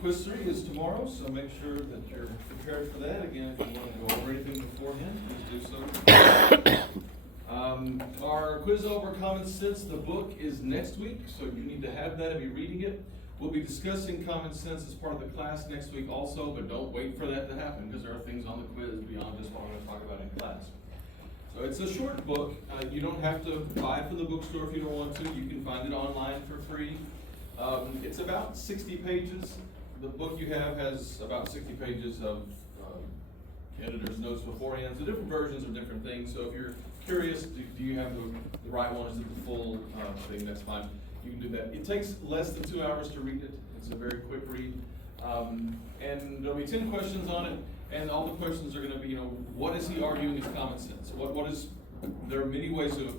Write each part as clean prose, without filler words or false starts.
Quiz 3 is tomorrow, so make sure that you're prepared for that. Again, if you want to go over anything beforehand, please do so. Our quiz over Common Sense, the book is next week, so you need to have that and be reading it. We'll be discussing Common Sense as part of the class next week also, but don't wait for that to happen because there are things on the quiz beyond just what I'm going to talk about in class. So it's a short book. You don't have to buy it from the bookstore if you don't want to. You can find it online for free. It's about 60 pages. The book you have has about 60 pages of editor's notes beforehand. So different versions of different things. So if you're curious, do you have the right one? Is it the full thing? That's fine. You can do that. It takes less than 2 hours to read it. It's a very quick read. And there'll be 10 questions on it. And all the questions are going to be, what is he arguing is common sense? There are many ways of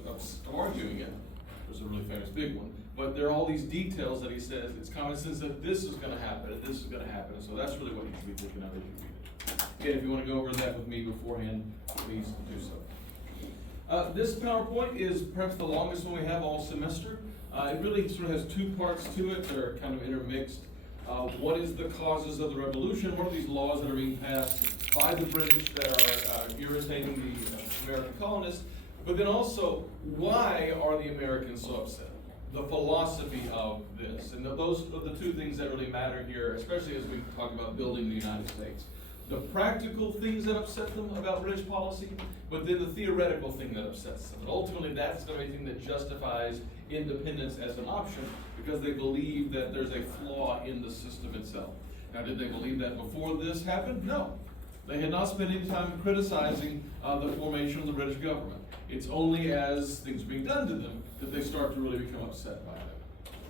arguing it. There's a really famous big one. But there are all these details that he says, it's common sense that this is going to happen, and this is going to happen. And so that's really what you should be looking at as you read it. Again, if you want to go over that with me beforehand, please do so. This PowerPoint is perhaps the longest one we have all semester. It really sort of has two parts to it that are kind of intermixed. What is the causes of the revolution? What are these laws that are being passed by the British that are irritating the American colonists? But then also, why are the Americans so upset? The philosophy of this. And those are the two things that really matter here, especially as we talk about building the United States. The practical things that upset them about British policy, but then the theoretical thing that upsets them. And ultimately, that's the only thing that justifies independence as an option, because they believe that there's a flaw in the system itself. Now, did they believe that before this happened? No. They had not spent any time criticizing the formation of the British government. It's only as things are being done to them that they start to really become upset by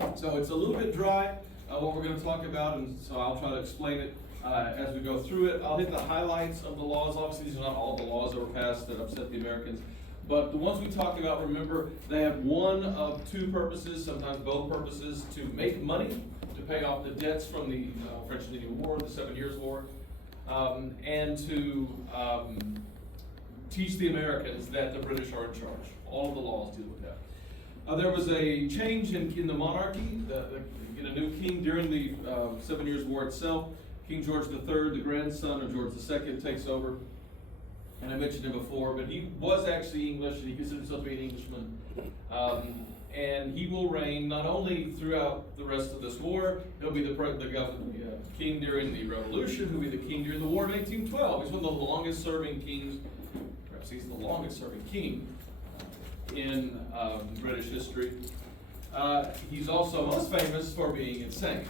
it. So it's a little bit dry, what we're going to talk about, and so I'll try to explain it as we go through it. I'll hit the highlights of the laws. Obviously, these are not all the laws that were passed that upset the Americans. But the ones we talked about, remember, they have one of two purposes, sometimes both purposes, to make money, to pay off the debts from the French and Indian War, the 7 Years' War, and to teach the Americans that the British are in charge. All of the laws deal with that. There was a change in the monarchy, in a new king during the 7 Years' War itself. King George III, the grandson of George II, takes over. And I mentioned him before, but he was actually English, and he considered himself to be an Englishman. And he will reign not only throughout the rest of this war, he'll be the king during the Revolution, he'll be the king during the War of 1812. He's one of the longest serving kings, perhaps he's the longest serving king in British history. He's also most famous for being insane.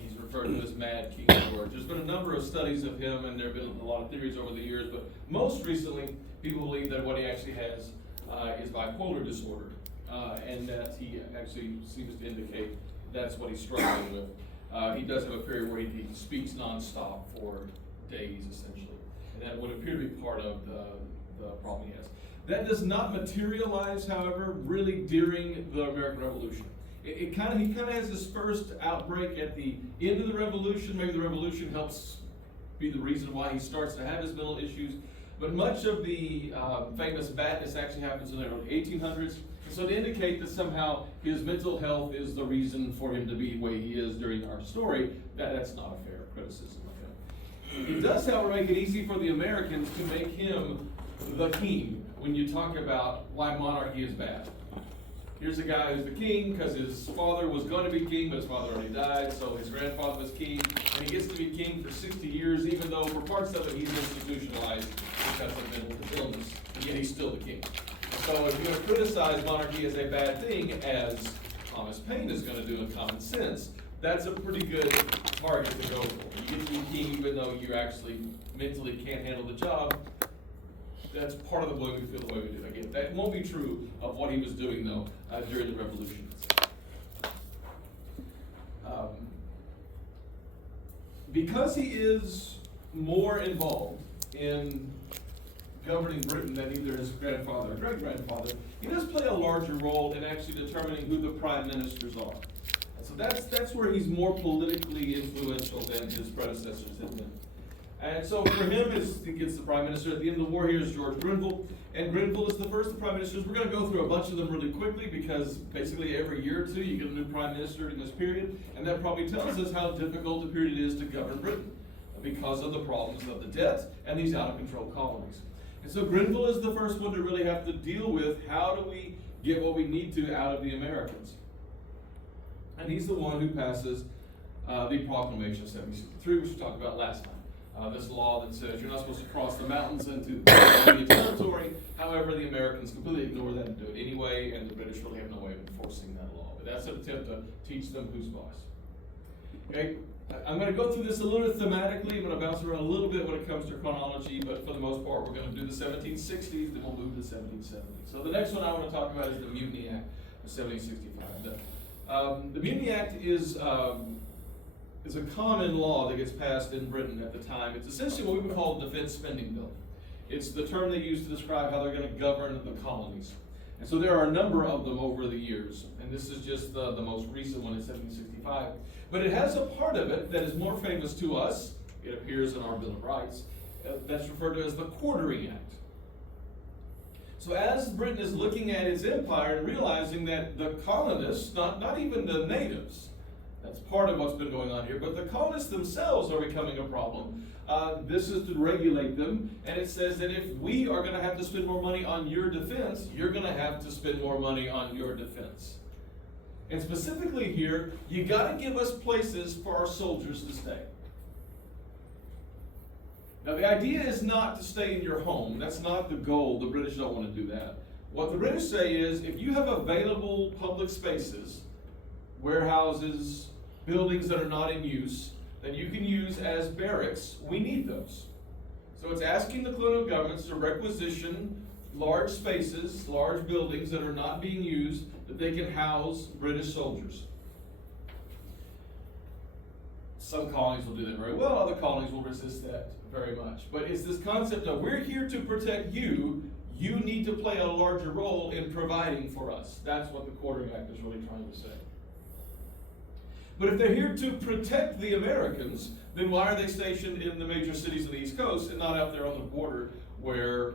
He's referred to as Mad King George. There's been a number of studies of him, and there have been a lot of theories over the years, but most recently, people believe that what he actually has is bipolar disorder, and that he actually seems to indicate that's what he's struggling with. He does have a period where he speaks nonstop for days, essentially, and that would appear to be part of the problem he has. That does not materialize, however, really during the American Revolution. He kind of has his first outbreak at the end of the Revolution. Maybe the Revolution helps be the reason why he starts to have his mental issues. But much of the famous badness actually happens in the early 1800s. So to indicate that somehow his mental health is the reason for him to be the way he is during our story, that's not a fair criticism of him. It does, however, make it easy for the Americans to make him the king when you talk about why monarchy is bad. Here's a guy who's the king because his father was going to be king, but his father already died, so his grandfather was king, and he gets to be king for 60 years, even though for parts of it he's institutionalized because of mental illness, and yet he's still the king. So if you're going to criticize monarchy as a bad thing, as Thomas Paine is going to do in Common Sense, that's a pretty good target to go for. You get to be king even though you actually mentally can't handle the job. That's part of the way we feel the way we do. Again, that won't be true of what he was doing, though, during the Revolution. Because he is more involved in governing Britain than either his grandfather or great-grandfather, he does play a larger role in actually determining who the prime ministers are. And so that's where he's more politically influential than his predecessors had been. And so for him, he gets the prime minister at the end of the war here is George Grenville. And Grenville is the first of the prime ministers. We're going to go through a bunch of them really quickly because basically every year or two you get a new prime minister in this period. And that probably tells us how difficult a period it is to govern Britain because of the problems of the debt and these out-of-control colonies. And so Grenville is the first one to really have to deal with how do we get what we need to out of the Americans. And he's the one who passes the Proclamation of 1763, which we talked about last time. This law that says you're not supposed to cross the mountains into enemy territory. However, the Americans completely ignore that and do it anyway, and the British really have no way of enforcing that law. But that's an attempt to teach them who's boss. Okay, I'm going to go through this a little bit thematically. I'm going to bounce around a little bit when it comes to chronology, but for the most part, we're going to do the 1760s, then we'll move to the 1770s. So the next one I want to talk about is the Mutiny Act of 1765. The Mutiny Act is a common law that gets passed in Britain at the time. It's essentially what we would call a defense spending bill. It's the term they use to describe how they're going to govern the colonies. And so there are a number of them over the years, and this is just the most recent one in 1765. But it has a part of it that is more famous to us. It appears in our Bill of Rights. That's referred to as the Quartering Act. So as Britain is looking at its empire and realizing that the colonists, not even the natives, that's part of what's been going on here, but the colonists themselves are becoming a problem. This is to regulate them, and it says that if we are going to have to spend more money on your defense, you're going to have to spend more money on your defense. And specifically here, you got to give us places for our soldiers to stay. Now the idea is not to stay in your home. That's not the goal. The British don't want to do that. What the British say is, if you have available public spaces, warehouses, buildings that are not in use, that you can use as barracks, we need those. So it's asking the colonial governments to requisition large spaces, large buildings that are not being used, that they can house British soldiers. Some colonies will do that very well, other colonies will resist that very much. But it's this concept of we're here to protect you, you need to play a larger role in providing for us. That's what the Quartering Act is really trying to say. But if they're here to protect the Americans, then why are they stationed in the major cities of the East Coast and not out there on the border where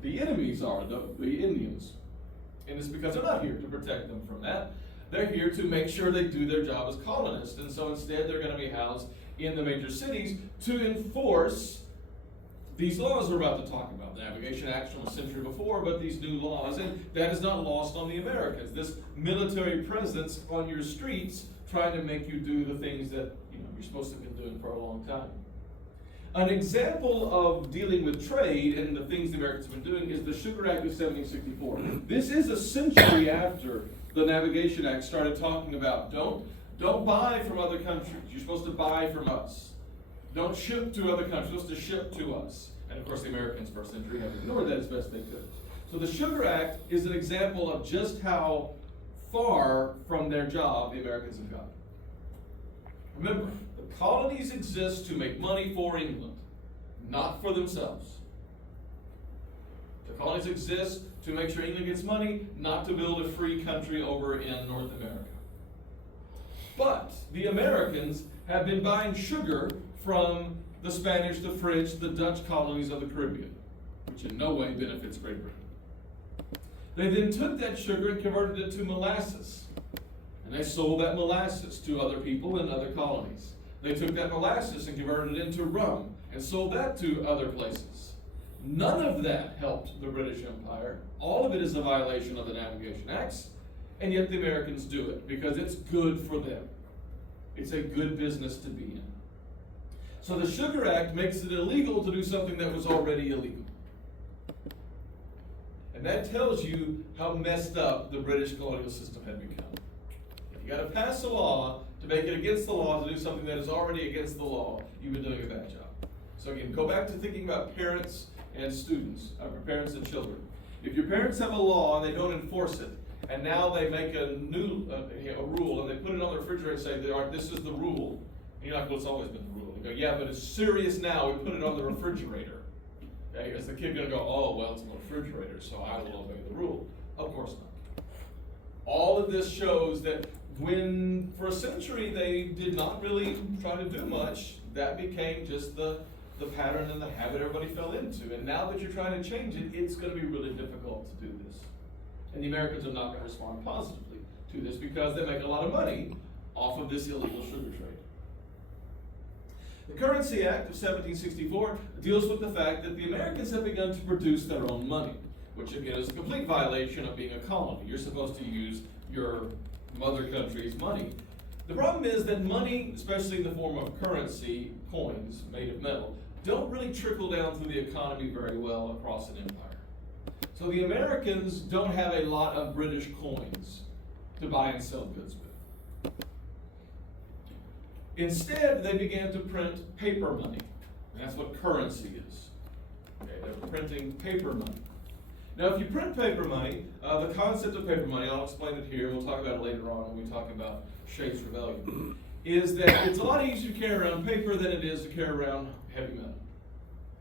the enemies are, the Indians? And it's because they're not here to protect them from that. They're here to make sure they do their job as colonists. And so instead they're going to be housed in the major cities to enforce these laws we're about to talk about. The Navigation Acts from a century before, but these new laws, and that is not lost on the Americans. This military presence on your streets trying to make you do the things that you're supposed to have been doing for a long time. An example of dealing with trade and the things the Americans have been doing is the Sugar Act of 1764. This is a century after the Navigation Act started talking about don't buy from other countries. You're supposed to buy from us. Don't ship to other countries. You're supposed to ship to us. And of course the Americans first century have ignored that as best they could. So the Sugar Act is an example of just how far from their job the Americans have gotten. Remember, the colonies exist to make money for England, not for themselves. The colonies exist to make sure England gets money, not to build a free country over in North America. But the Americans have been buying sugar from the Spanish, the French, the Dutch colonies of the Caribbean, which in no way benefits Great Britain. They then took that sugar and converted it to molasses. And they sold that molasses to other people in other colonies. They took that molasses and converted it into rum and sold that to other places. None of that helped the British Empire. All of it is a violation of the Navigation Acts, and yet the Americans do it because it's good for them. It's a good business to be in. So the Sugar Act makes it illegal to do something that was already illegal. And that tells you how messed up the British colonial system had become. If you got to pass a law to make it against the law to do something that is already against the law, you've been doing a bad job. So again, go back to thinking about parents and students, or parents and children. If your parents have a law and they don't enforce it, and now they make a new a rule and they put it on the refrigerator and say, this is the rule. And you're like, well, it's always been the rule. You go, yeah, but it's serious now. We put it on the refrigerator. Okay, is the kid going to go, oh, well, it's on the refrigerator, so I will obey the rule? Of course not. All of this shows that when, for a century, they did not really try to do much, that became just the the pattern and the habit everybody fell into. And now that you're trying to change it, it's going to be really difficult to do this. And the Americans are not going to respond positively to this because they make a lot of money off of this illegal sugar trade. The Currency Act of 1764 deals with the fact that the Americans have begun to produce their own money, which again is a complete violation of being a colony. You're supposed to use your mother country's money. The problem is that money, especially in the form of currency, coins made of metal, don't really trickle down through the economy very well across an empire. So the Americans don't have a lot of British coins to buy and sell goods with. Instead, they began to print paper money. And that's what currency is. Okay, they're printing paper money. Now, if you print paper money, the concept of paper money, I'll explain it here, we'll talk about it later on when we talk about Shays' Rebellion, is that it's a lot easier to carry around paper than it is to carry around heavy metal.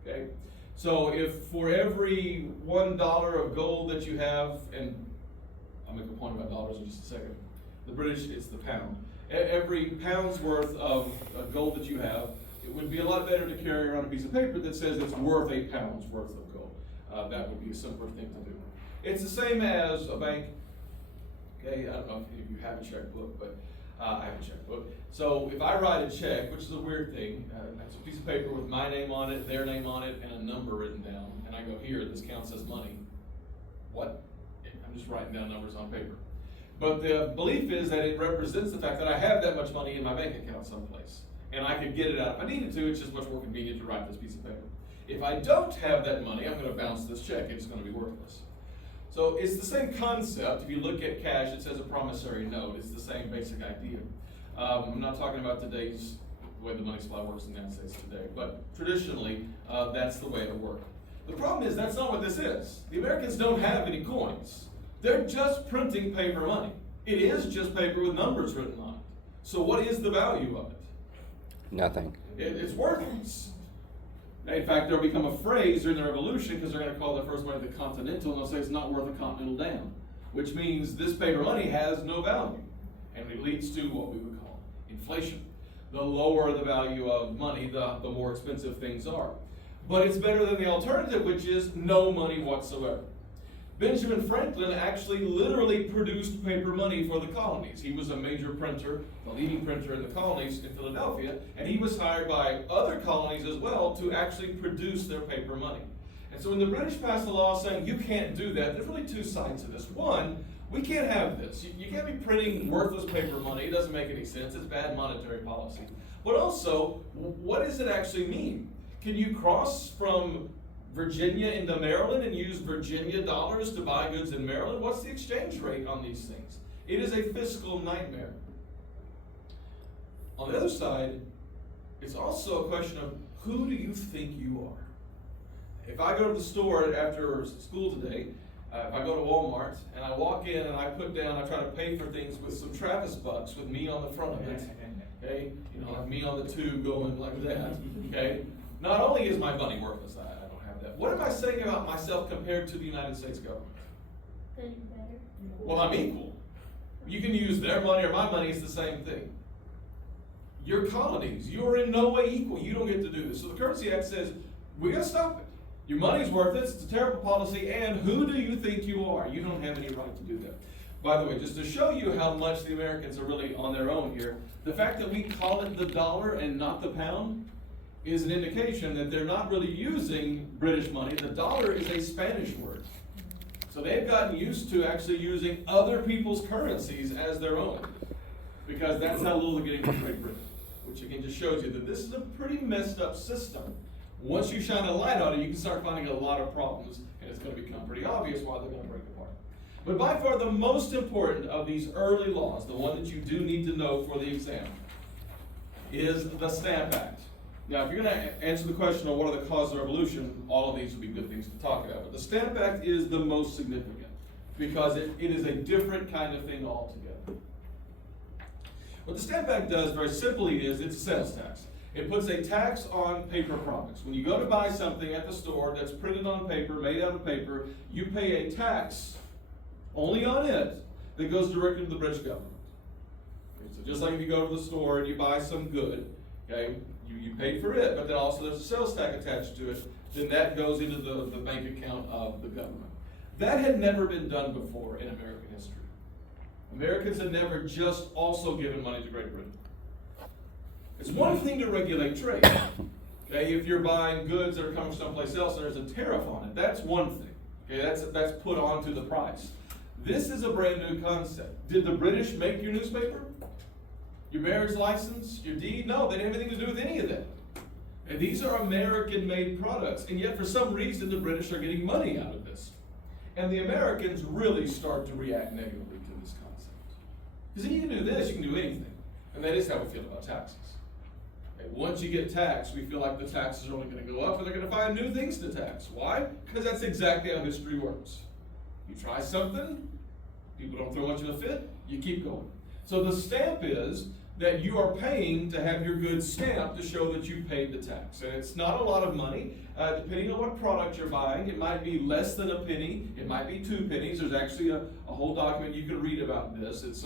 Okay? So if for every $1 of gold that you have, and I'll make a point about dollars in just a second, the British, it's the pound. Every pound's worth of gold that you have, it would be a lot better to carry around a piece of paper that says it's worth a pound's worth of gold. That would be a simpler thing to do. It's the same as a bank. Okay, I don't know if you have a checkbook, but I have a checkbook. So if I write a check, which is a weird thing, it's a piece of paper with my name on it, their name on it, and a number written down, and I go, here, this counts as money. What? I'm just writing down numbers on paper. But the belief is that it represents the fact that I have that much money in my bank account someplace, and I could get it out if I needed to. It's just much more convenient to write this piece of paper. If I don't have that money, I'm going to bounce this check. It's going to be worthless. So it's the same concept. If you look at cash, it says a promissory note. It's the same basic idea. I'm not talking about today's the way the money supply works in the United States today, but traditionally, that's the way it worked. The problem is that's not what this is. The Americans don't have any coins. They're just printing paper money. It is just paper with numbers written on it. So what is the value of it? Nothing. It's worthless. In fact, there'll become a phrase during the Revolution because they're going to call their first money the Continental, and they'll say it's not worth a continental dam, which means this paper money has no value, and it leads to what we would call inflation. The lower the value of money, the more expensive things are. But it's better than the alternative, which is no money whatsoever. Benjamin Franklin actually literally produced paper money for the colonies. He was a major printer, the leading printer in the colonies in Philadelphia, and he was hired by other colonies as well to actually produce their paper money. And so when the British passed a law saying you can't do that, there's really two sides to this. One, we can't have this. You can't be printing worthless paper money. It doesn't make any sense. It's bad monetary policy. But also, what does it actually mean? Can you cross from Virginia into Maryland and use Virginia dollars to buy goods in Maryland? What's the exchange rate on these things? It is a fiscal nightmare. On the other side, it's also a question of who do you think you are? If I go to the store after school today, if I go to Walmart and I walk in and I put down, I try to pay for things with some Travis bucks with me on the front of it, okay? You know, like me on the tube going like that, okay? Not only is my money worthless, I don't have that. What am I saying about myself compared to the United States government? That you're better. Well, I'm equal. You can use their money or my money, it's the same thing. You're colonies. You're in no way equal. You don't get to do this. So the Currency Act says, we got to stop it. Your money's worthless, it's a terrible policy, and who do you think you are? You don't have any right to do that. By the way, just to show you how much the Americans are really on their own here, the fact that we call it the dollar and not the pound is an indication that they're not really using British money. The dollar is a Spanish word. So they've gotten used to actually using other people's currencies as their own, because that's how little they're getting from Great Britain, which again just shows you that this is a pretty messed up system. Once you shine a light on it, you can start finding a lot of problems, and it's going to become pretty obvious why they're going to break apart. But by far the most important of these early laws, the one that you do need to know for the exam, is the Stamp Act. Now, if you're going to answer the question of what are the causes of revolution, all of these would be good things to talk about. But the Stamp Act is the most significant because it is a different kind of thing altogether. What the Stamp Act does, very simply, is it's a sales tax. It puts a tax on paper products. When you go to buy something at the store that's printed on paper, made out of paper, you pay a tax only on it that goes directly to the British government. Okay, so just like if you go to the store and you buy some good, Okay, you paid for it, but then also there's a sales tax attached to it, then that goes into the bank account of the government. That had never been done before in American history. Americans had never just also given money to Great Britain. It's one thing to regulate trade. Okay, if you're buying goods that are coming from someplace else and there's a tariff on it, that's one thing. Okay, that's put onto the price. This is a brand new concept. Did the British make your newspaper? Your marriage license? Your deed? No, they didn't have anything to do with any of that. And these are American-made products, and yet for some reason the British are getting money out of this. And the Americans really start to react negatively to this concept. Because if you can do this, you can do anything. And that is how we feel about taxes. Okay, once you get taxed, we feel like the taxes are only going to go up and they're going to find new things to tax. Why? Because that's exactly how history works. You try something, people don't throw much of a fit, you keep going. So the stamp is that you are paying to have your goods stamped to show that you paid the tax. And it's not a lot of money. Depending on what product you're buying, it might be less than a penny, it might be 2 pennies. There's actually a whole document you can read about this. It's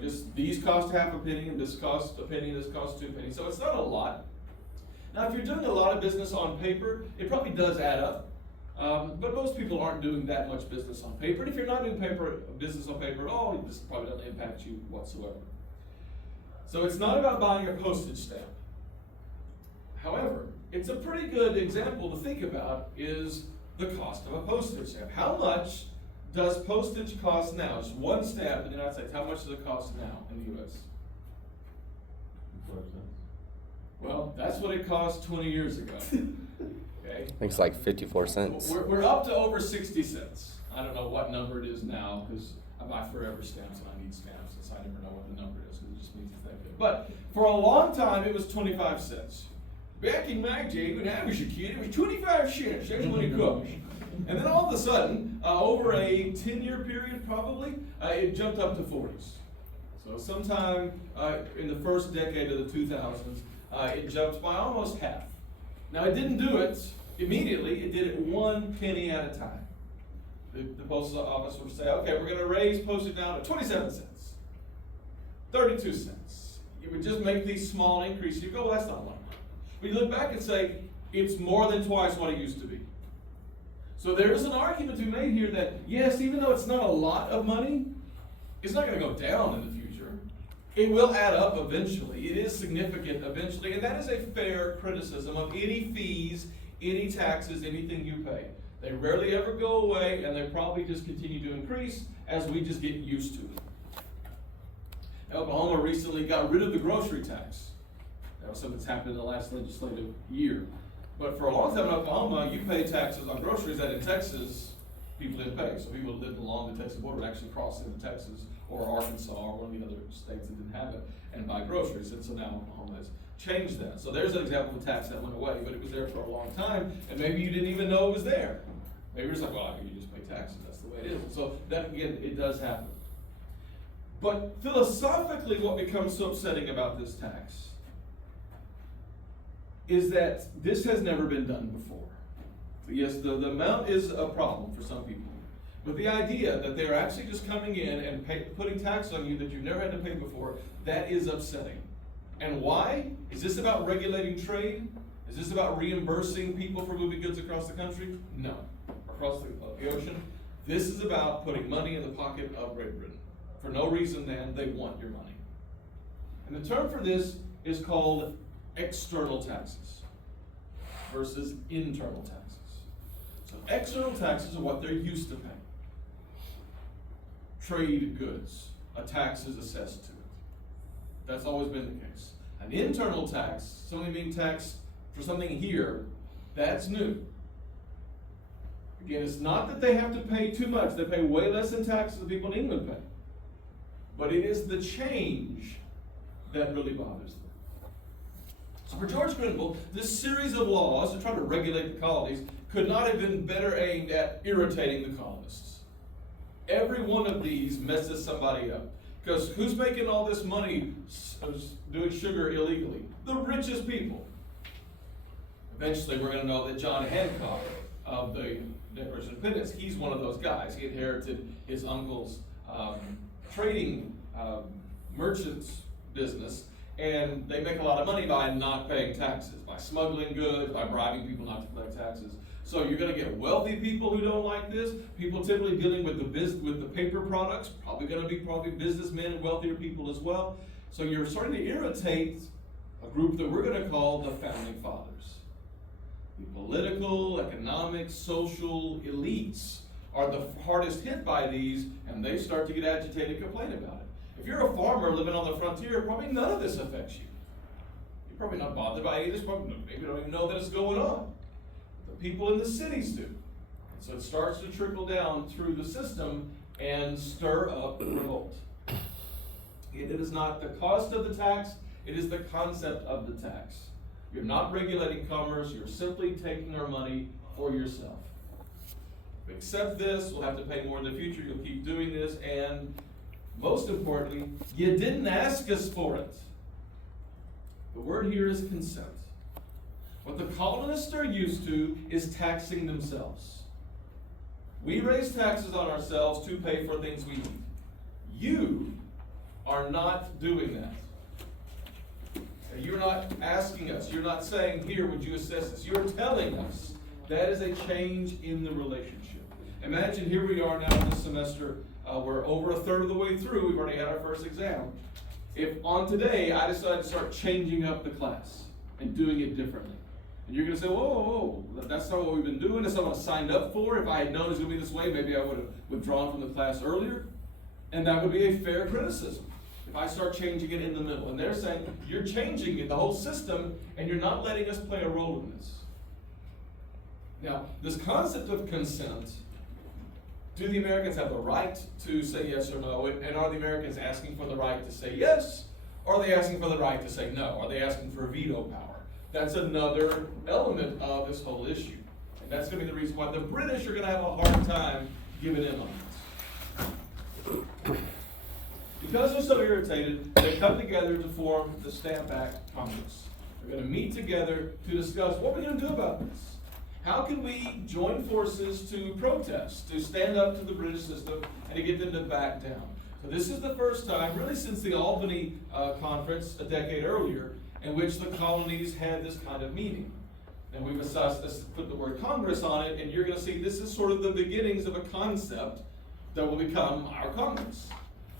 just these cost half a penny, and this costs a penny, and this costs 2 pennies. So it's not a lot. Now, if you're doing a lot of business on paper, it probably does add up. But most people aren't doing that much business on paper. And if you're not doing business on paper at all, this probably doesn't impact you whatsoever. So it's not about buying a postage stamp. However, it's a pretty good example to think about is the cost of a postage stamp. How much does postage cost now? Just one stamp in the United States. How much does it cost now in the U.S.? 4 cents. Well, that's what it cost 20 years ago. Okay? I think it's like 54 cents. We're up to over 60 cents. I don't know what number it is now because I buy forever stamps and I need stamps, so I never know what the number is because it just means it's that good. But for a long time, it was 25 cents. Back in my day, when I was a kid, it was 25 cents. That's what it cost. And then all of a sudden, over a 10-year period probably, it jumped up to 40s. So sometime in the first decade of the 2000s, it jumped by almost half. Now it didn't do it immediately, it did it 1 penny at a time. The postal office would say, okay, we're going to raise postage now to 27 cents, 32 cents. You would just make these small increases. You go, well, that's not a lot. But you look back and say, it's more than twice what it used to be. So there is an argument to be made here that, yes, even though it's not a lot of money, it's not going to go down in the future. It will add up eventually. It is significant eventually, and that is a fair criticism of any fees, any taxes, anything you pay. They rarely ever go away, and they probably just continue to increase as we just get used to it. Oklahoma recently got rid of the grocery tax. That was something that's happened in the last legislative year. But for a long time in Oklahoma, you pay taxes on groceries that in Texas, people didn't pay. So people who lived along the Texas border would actually cross into Texas or Arkansas or one of the other states that didn't have it and buy groceries. And so now Oklahoma has changed that. So there's an example of a tax that went away, but it was there for a long time, and maybe you didn't even know it was there. Maybe you're just like, well, you just pay taxes, that's the way it is. And so that, again, it does happen. But philosophically, what becomes so upsetting about this tax is that this has never been done before. Yes, the amount is a problem for some people. But the idea that they're actually just coming in and putting tax on you that you've never had to pay before, that is upsetting. And why? Is this about regulating trade? Is this about reimbursing people for moving goods across the country? No. Across the ocean? This is about putting money in the pocket of Great Britain. For no reason than they want your money. And the term for this is called external taxes versus internal taxes. So external taxes are what they're used to paying. Trade goods, a tax is assessed to it. That's always been the case. An internal tax, something being taxed for something here, that's new. Again, it's not that they have to pay too much. They pay way less in taxes than people in England pay. But it is the change that really bothers them. So for George Grenville, this series of laws to try to regulate the colonies could not have been better aimed at irritating the colonists. Every one of these messes somebody up. Because who's making all this money doing sugar illegally? The richest people. Eventually we're going to know that John Hancock of the Declaration of Independence, he's one of those guys. He inherited his uncle's trading merchants business, And they make a lot of money by not paying taxes, by smuggling goods, by bribing people not to collect taxes. So you're gonna get wealthy people who don't like this, people typically dealing with with the paper products, probably gonna be businessmen and wealthier people as well. So you're starting to irritate a group that we're gonna call the Founding Fathers. The political, economic, social elites are the hardest hit by these, and they start to get agitated and complain about it. If you're a farmer living on the frontier, probably none of this affects you. You're probably not bothered by any of this, probably maybe you don't even know that it's going on. The people in the cities do. So it starts to trickle down through the system and stir up revolt. It is not the cost of the tax, it is the concept of the tax. You're not regulating commerce, you're simply taking our money for yourself. If we accept this, we'll have to pay more in the future, you'll keep doing this, and most importantly, you didn't ask us for it. The word here is consent. What the colonists are used to is taxing themselves. We raise taxes on ourselves to pay for things we need. You are not doing that. You're not asking us. You're not saying, here, would you assess this? You're telling us. That is a change in the relationship. Imagine here we are now this semester. We're over a third of the way through. We've already had our first exam. If on today I decide to start changing up the class and doing it differently, and you're going to say, whoa, that's not what we've been doing. That's not what I signed up for. If I had known it was going to be this way, maybe I would have withdrawn from the class earlier. And that would be a fair criticism if I start changing it in the middle. And they're saying, you're changing it, the whole system, and you're not letting us play a role in this. Now, this concept of consent, do the Americans have the right to say yes or no? And are the Americans asking for the right to say yes? Or are they asking for the right to say no? Are they asking for veto power? That's another element of this whole issue. And that's going to be the reason why the British are going to have a hard time giving in on this. Because they're so irritated, they come together to form the Stamp Act Congress. They're going to meet together to discuss what we're going to do about this. How can we join forces to protest, to stand up to the British system, and to get them to back down? So this is the first time, really since the Albany Conference a decade earlier, in which the colonies had this kind of meeting. And we've put the word Congress on it, and you're going to see this is sort of the beginnings of a concept that will become our Congress.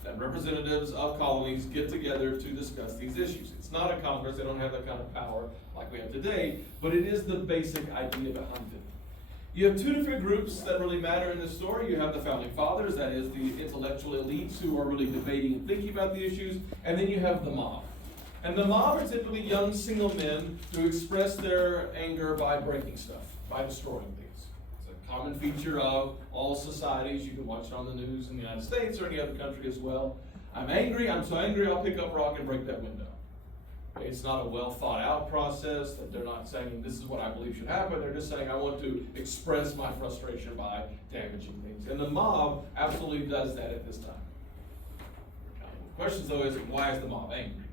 That representatives of colonies get together to discuss these issues. It's not a Congress, they don't have that kind of power like we have today, but it is the basic idea behind it. You have two different groups that really matter in this story. You have the Founding Fathers, that is the intellectual elites who are really debating and thinking about the issues, and then you have the mob. And the mob are typically young single men who express their anger by breaking stuff, by destroying things. Common feature of all societies. You can watch it on the news in the United States or any other country as well. I'm angry, I'm so angry, I'll pick up a rock and break that window. It's not a well thought out process. That they're not saying this is what I believe should happen. They're just saying I want to express my frustration by damaging things. And the mob absolutely does that at this time. The question though is, why is the mob angry?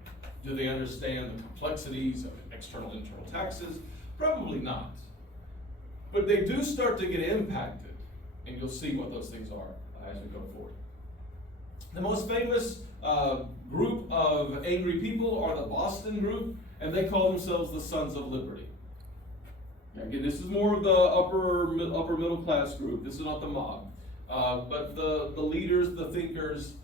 Do they understand the complexities of external and internal taxes? Probably not. But they do start to get impacted, and you'll see what those things are as we go forward. The most famous group of angry people are the Boston group, and they call themselves the Sons of Liberty. Again, this is more of the upper middle class group. This is not the mob. But the leaders, the thinkers,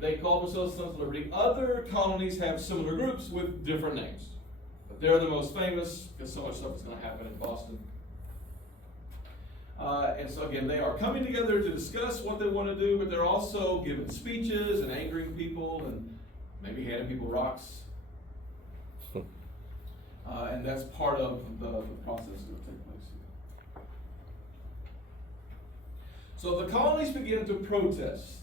they call themselves Sons of Liberty. Other colonies have similar groups with different names. But they're the most famous because so much stuff is going to happen in Boston. And so again, they are coming together to discuss what they want to do, but they're also giving speeches and angering people and maybe handing people rocks. And that's part of the process that will take place here. So the colonies begin to protest.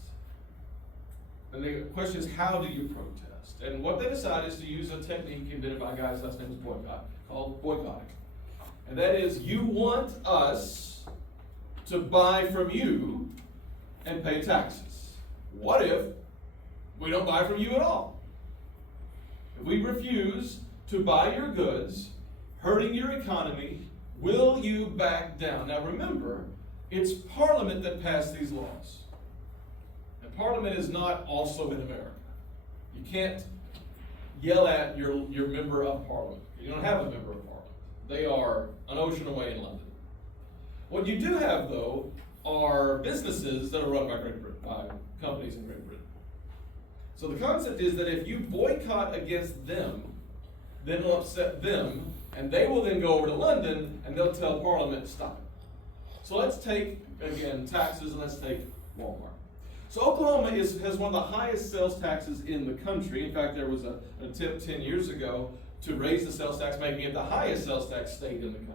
And the question is, how do you protest? And what they decide is to use a technique invented by a guy, his last name is Boycott, called boycotting. And that is, you want us to buy from you and pay taxes. What if we don't buy from you at all? If we refuse to buy your goods, hurting your economy, will you back down? Now remember, it's Parliament that passed these laws. And Parliament is not also in America. You can't yell at your member of parliament. You don't have a member of parliament. They are an ocean away in London. What you do have, though, are businesses that are run by Great Britain, by companies in Great Britain. So the concept is that if you boycott against them, then it'll upset them, and they will then go over to London and they'll tell Parliament to stop it. So let's take, again, taxes, and let's take Walmart. So Oklahoma has one of the highest sales taxes in the country. In fact, there was an attempt 10 years ago to raise the sales tax, making it the highest sales tax state in the country.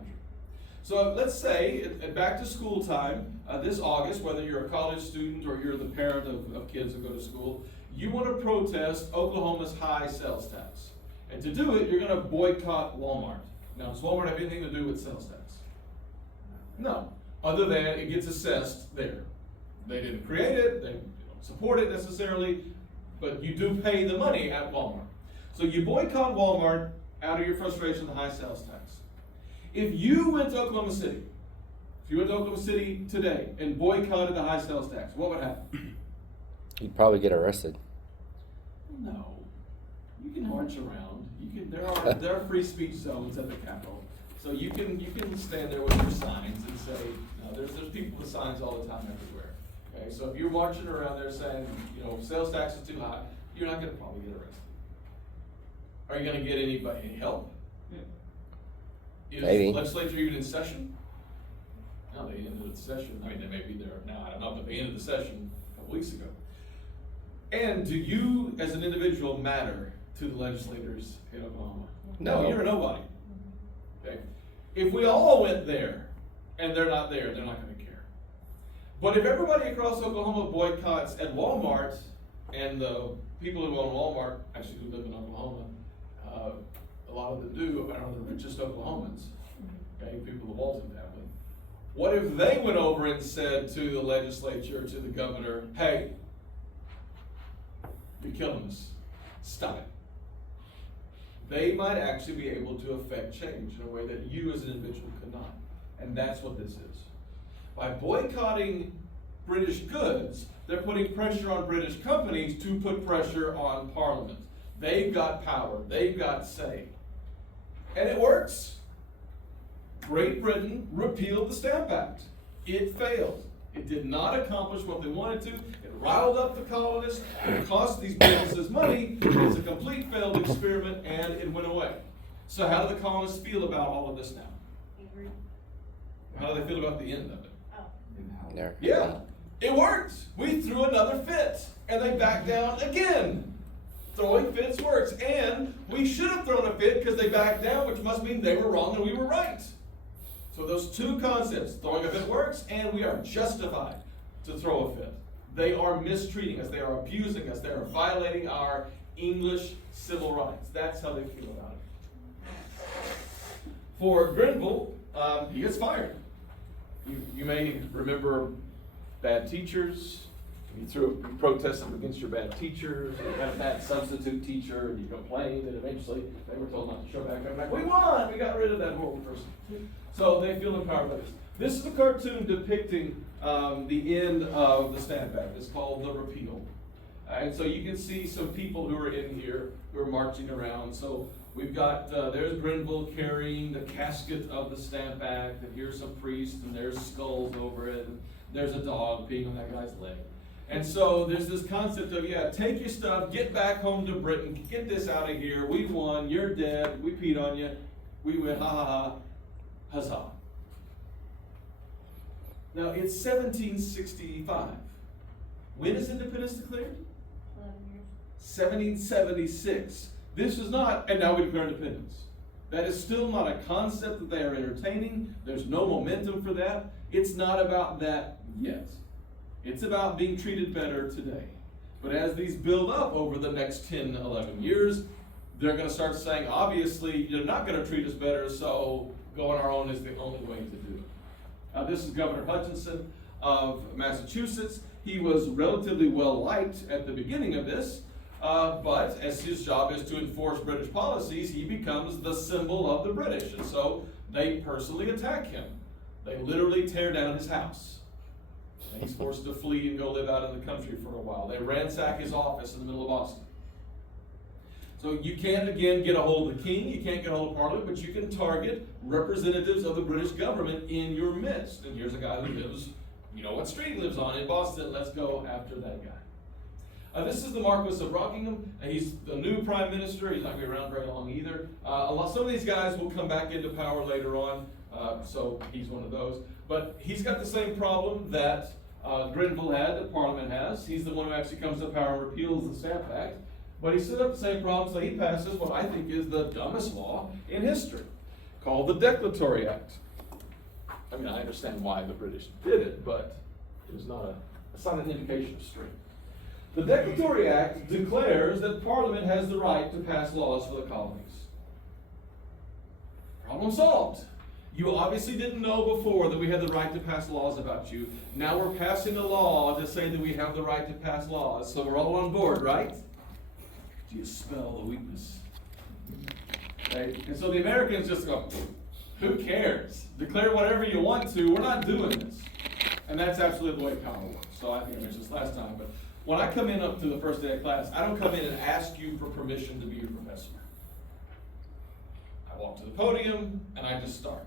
So let's say at back to school time, this August, whether you're a college student or you're the parent of kids who go to school, you want to protest Oklahoma's high sales tax. And to do it, you're going to boycott Walmart. Now, does Walmart have anything to do with sales tax? No, other than it gets assessed there. They didn't create it, they don't support it necessarily, but you do pay the money at Walmart. So you boycott Walmart out of your frustration of the high sales tax. If you went to Oklahoma City, today and boycotted the high sales tax, what would happen? You'd probably get arrested. No. You can march around. There are free speech zones at the Capitol. So you can stand there with your signs and say, there's people with signs all the time everywhere. Okay, so if you're marching around there saying, sales tax is too high, you're not going to probably get arrested. Are you going to get any help? Is Maybe. the legislature even in session? No, they ended the session. I mean, they may be there now. I don't know, but they ended the session a couple weeks ago. And do you, as an individual, matter to the legislators in Oklahoma? No, you're a nobody. Okay. If we all went there and they're not there, they're not going to care. But if everybody across Oklahoma boycotts at Walmart, and the people who own Walmart, actually who live in Oklahoma, a lot of them do, are the richest Oklahomans, okay, people of the Walton family. What if they went over and said to the legislature, to the governor, hey, you're killing us, stop it. They might actually be able to affect change in a way that you as an individual could not. And that's what this is. By boycotting British goods, they're putting pressure on British companies to put pressure on Parliament. They've got power, they've got say. And it works. Great Britain repealed the Stamp Act. It failed. It did not accomplish what they wanted to. It riled up the colonists. It cost these businesses money. It's a complete failed experiment, and it went away. So how do the colonists feel about all of this now? Angry. How do they feel about the end of it? Oh. Yeah, it worked. We threw another fit, and they backed down again. Throwing fits works, and we should have thrown a fit because they backed down, which must mean they were wrong and we were right. So those two concepts, throwing a fit works, and we are justified to throw a fit. They are mistreating us, they are abusing us, they are violating our English civil rights. That's how they feel about it. For Grenville, he gets fired. You may remember bad teachers. You protested against your bad teachers, you had a bad substitute teacher, and you complained, and eventually they were told not to show back up. Like, we won! We got rid of that horrible person. So they feel empowered by this. This is a cartoon depicting the end of the Stamp Act. It's called The Repeal. And so you can see some people who are in here who are marching around. So we've got, there's Grenville carrying the casket of the Stamp Act, and here's some priests, and there's skulls over it, and there's a dog peeing on that guy's leg. And so there's this concept of, take your stuff, get back home to Britain, get this out of here, we won, you're dead, we peed on you, we win, ha ha ha, huzzah. Now it's 1765. When is independence declared? 11 years. 1776. This is not, and now we declare independence. That is still not a concept that they are entertaining. There's no momentum for that. It's not about that yet. It's about being treated better today. But as these build up over the next 10, 11 years, they're going to start saying, obviously, you're not going to treat us better, so going our own is the only way to do it. This is Governor Hutchinson of Massachusetts. He was relatively well liked at the beginning of this, but as his job is to enforce British policies, he becomes the symbol of the British. And so they personally attack him. They literally tear down his house. And he's forced to flee and go live out in the country for a while. They ransack his office in the middle of Boston. So you can't, again, get a hold of the king, you can't get a hold of parliament, but you can target representatives of the British government in your midst. And here's a guy who lives, you know what street he lives on in Boston, let's go after that guy. This is the Marquis of Rockingham. He's the new prime minister. He's not going to be around very long either. Some of these guys will come back into power later on, so he's one of those. But he's got the same problem that Grenville had, that Parliament has. He's the one who actually comes to power and repeals the Stamp Act. But he set up the same problem, so he passes what I think is the dumbest law in history, called the Declaratory Act. I mean, I understand why the British did it, but it's not an indication of strength. The Declaratory Act declares that Parliament has the right to pass laws for the colonies. Problem solved. You obviously didn't know before that we had the right to pass laws about you. Now we're passing a law to say that we have the right to pass laws, so we're all on board, right? Do you smell the weakness? Right? And so the Americans just go, who cares? Declare whatever you want to, we're not doing this. And that's absolutely the way power works. So I think I mentioned this last time, but when I come in up to the first day of class, I don't come in and ask you for permission to be your professor. I walk to the podium and I just start.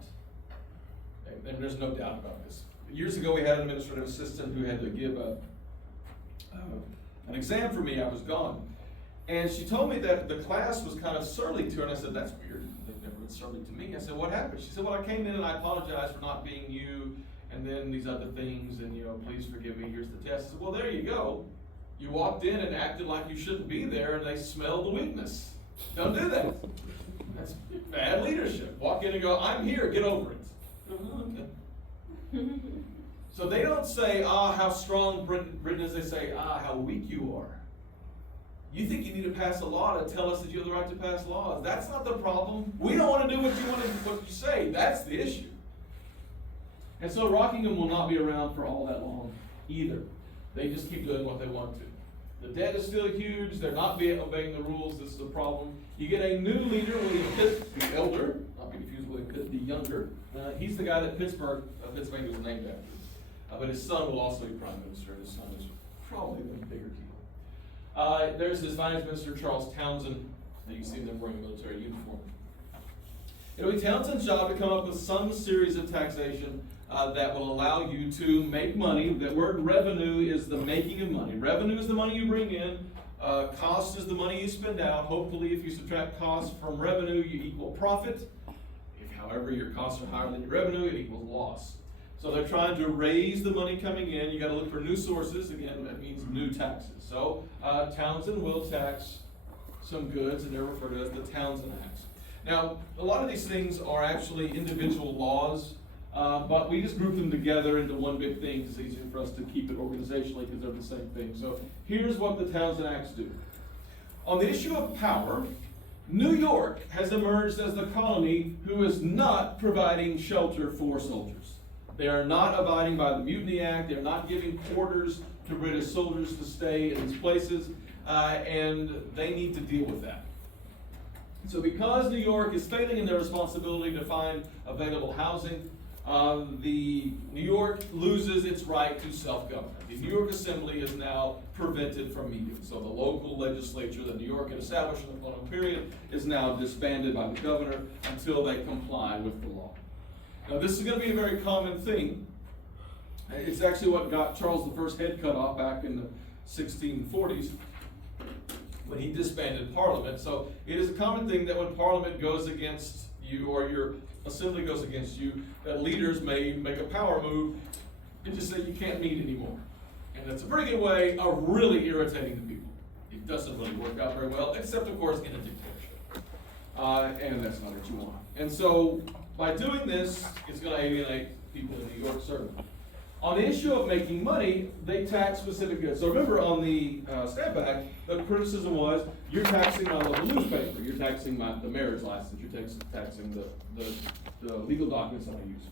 And there's no doubt about this. Years ago we had an administrative assistant who had to give an exam for me. I was gone. And she told me that the class was kind of surly to her, and I said, that's weird. They've never been surly to me. I said, what happened? She said, well, I came in and I apologized for not being you, and then these other things, and, please forgive me, here's the test. I said, well, there you go. You walked in and acted like you shouldn't be there, and they smelled the weakness. Don't do that. That's bad leadership. Walk in and go, I'm here, get over it. Okay. So they don't say, how strong Britain is. They say, how weak you are. You think you need to pass a law to tell us that you have the right to pass laws. That's not the problem. We don't want to do what you say. That's the issue. And so Rockingham will not be around for all that long either. They just keep doing what they want to. The debt is still huge. They're not obeying the rules. This is a problem. You get a new leader, William Pitt, the elder, not be confused with William Pitt, the younger. He's the guy that Pennsylvania was named after. But his son will also be prime minister. His son is probably the bigger deal. There's his finance minister, Charles Townsend. You can see them wearing a military uniform. It'll be Townsend's job to come up with some series of taxation that will allow you to make money. That word revenue is the making of money. Revenue is the money you bring in. Cost is the money you spend out. Hopefully, if you subtract costs from revenue, you equal profit. If, however, your costs are higher than your revenue, it equals loss. So they're trying to raise the money coming in. You got to look for new sources. Again, that means new taxes. So Townsend will tax some goods, and they're referred to as the Townsend Acts. Now, a lot of these things are actually individual laws, but we just group them together into one big thing because it's easier for us to keep it organizationally because they're the same thing. So here's what the Townsend Acts do. On the issue of power, New York has emerged as the colony who is not providing shelter for soldiers. They are not abiding by the Mutiny Act. They're not giving quarters to British soldiers to stay in these places, and they need to deal with that. So because New York is failing in their responsibility to find available housing, the New York loses its right to self-government. The New York Assembly is now prevented from meeting. So the local legislature that New York had established in the colonial period is now disbanded by the governor until they comply with the law. Now this is going to be a very common thing. It's actually what got Charles I's head cut off back in the 1640s when he disbanded Parliament. So it is a common thing that when Parliament goes against you or your assembly goes against you, that leaders may make a power move and just say you can't meet anymore. And that's a pretty good way of really irritating the people. It doesn't really work out very well, except of course in a dictatorship. And that's not what you want. And so by doing this, it's going to alienate people in New York certainly. On the issue of making money, they tax specific goods. So remember on the Stamp Act, the criticism was, you're taxing my local newspaper, you're taxing the marriage license, you're taxing the legal documents that I use.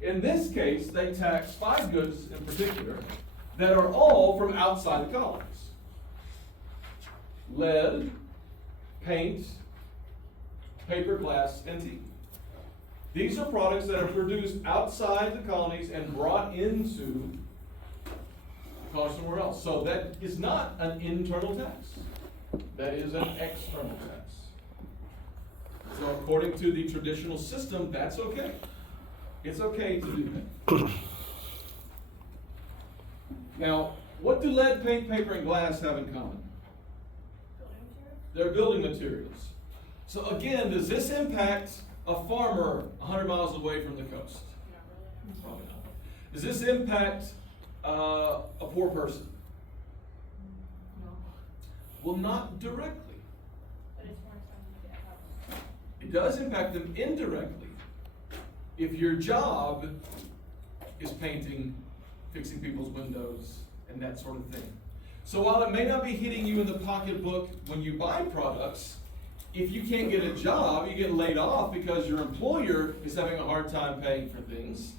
In this case, they tax 5 goods in particular that are all from outside the colonies. Lead, paint, paper, glass, and tea. These are products that are produced outside the colonies and brought into the colonies somewhere else. So that is not an internal tax. That is an external tax. according to the traditional system, that's okay. It's okay to do that. Now, what do lead, paint, paper, and glass have in common? Building materials? They're building materials. So again, does this impact a farmer 100 miles away from the coast? Not really. Probably not. Does this impact a poor person? No. Well, not directly. But it's more something that happens. It does impact them indirectly. If your job is painting, fixing people's windows, and that sort of thing. So while it may not be hitting you in the pocketbook when you buy products, if you can't get a job, you get laid off because your employer is having a hard time paying for things,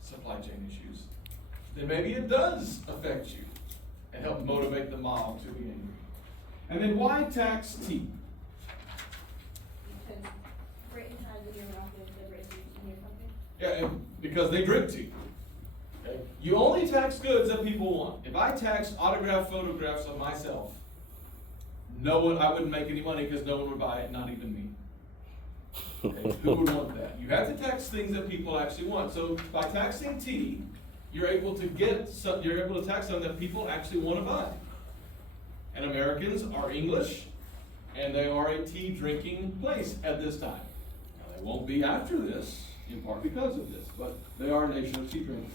supply chain issues, then maybe it does affect you and help motivate the mob to be angry. And then why tax tea? Because Britain has a monopoly of the British in your company. Yeah, because they drink tea. Okay? You only tax goods that people want. If I tax autographed photographs of myself, I wouldn't make any money because no one would buy it, not even me. Okay? Who would want that? You have to tax things that people actually want. So by taxing tea, you're able to tax something that people actually want to buy. And Americans are English, and they are a tea drinking place at this time. Now they won't be after this, in part because of this, but they are a nation of tea drinkers.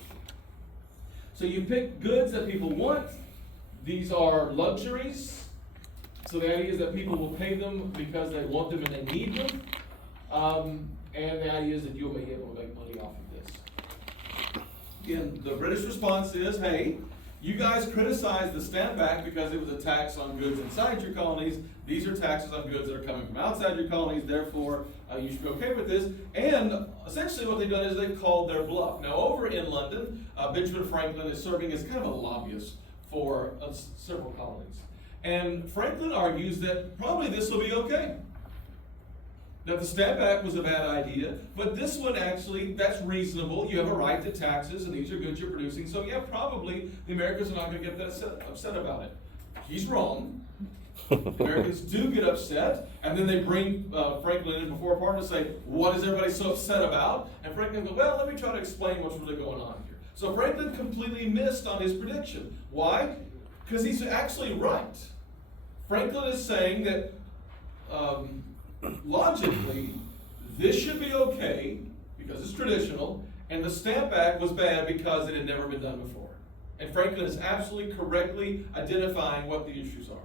So you pick goods that people want. These are luxuries. So the idea is that people will pay them because they want them and they need them. And the idea is that you'll be able to make money off of this. Again, the British response is, hey, you guys criticized the Stamp Act because it was a tax on goods inside your colonies. These are taxes on goods that are coming from outside your colonies. Therefore, you should be okay with this. And essentially what they've done is they've called their bluff. Now, over in London, Benjamin Franklin is serving as kind of a lobbyist for several colonies. And Franklin argues that probably this will be okay. That the Stamp Act was a bad idea, but this one actually, that's reasonable. You have a right to taxes, and these are goods you're producing. So yeah, probably the Americans are not going to get that upset about it. He's wrong. Americans do get upset, and then they bring Franklin in before Parliament and say, what is everybody so upset about? And Franklin goes, well, let me try to explain what's really going on here. So Franklin completely missed on his prediction. Why? Because he's actually right. Franklin is saying that logically, this should be okay because it's traditional, and the Stamp Act was bad because it had never been done before. And Franklin is absolutely correctly identifying what the issues are.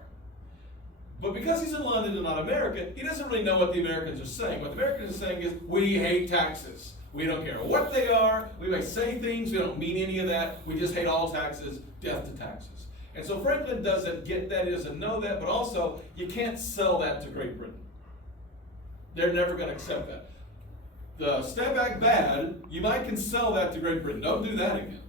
But because he's in London and not America, he doesn't really know what the Americans are saying. What the Americans are saying is, we hate taxes. We don't care what they are. We may say things. We don't mean any of that. We just hate all taxes. Death to taxes. And so Franklin doesn't get that. He doesn't know that. But also, you can't sell that to Great Britain. They're never going to accept that. The Stamp Act bad, you can sell that to Great Britain. Don't do that again.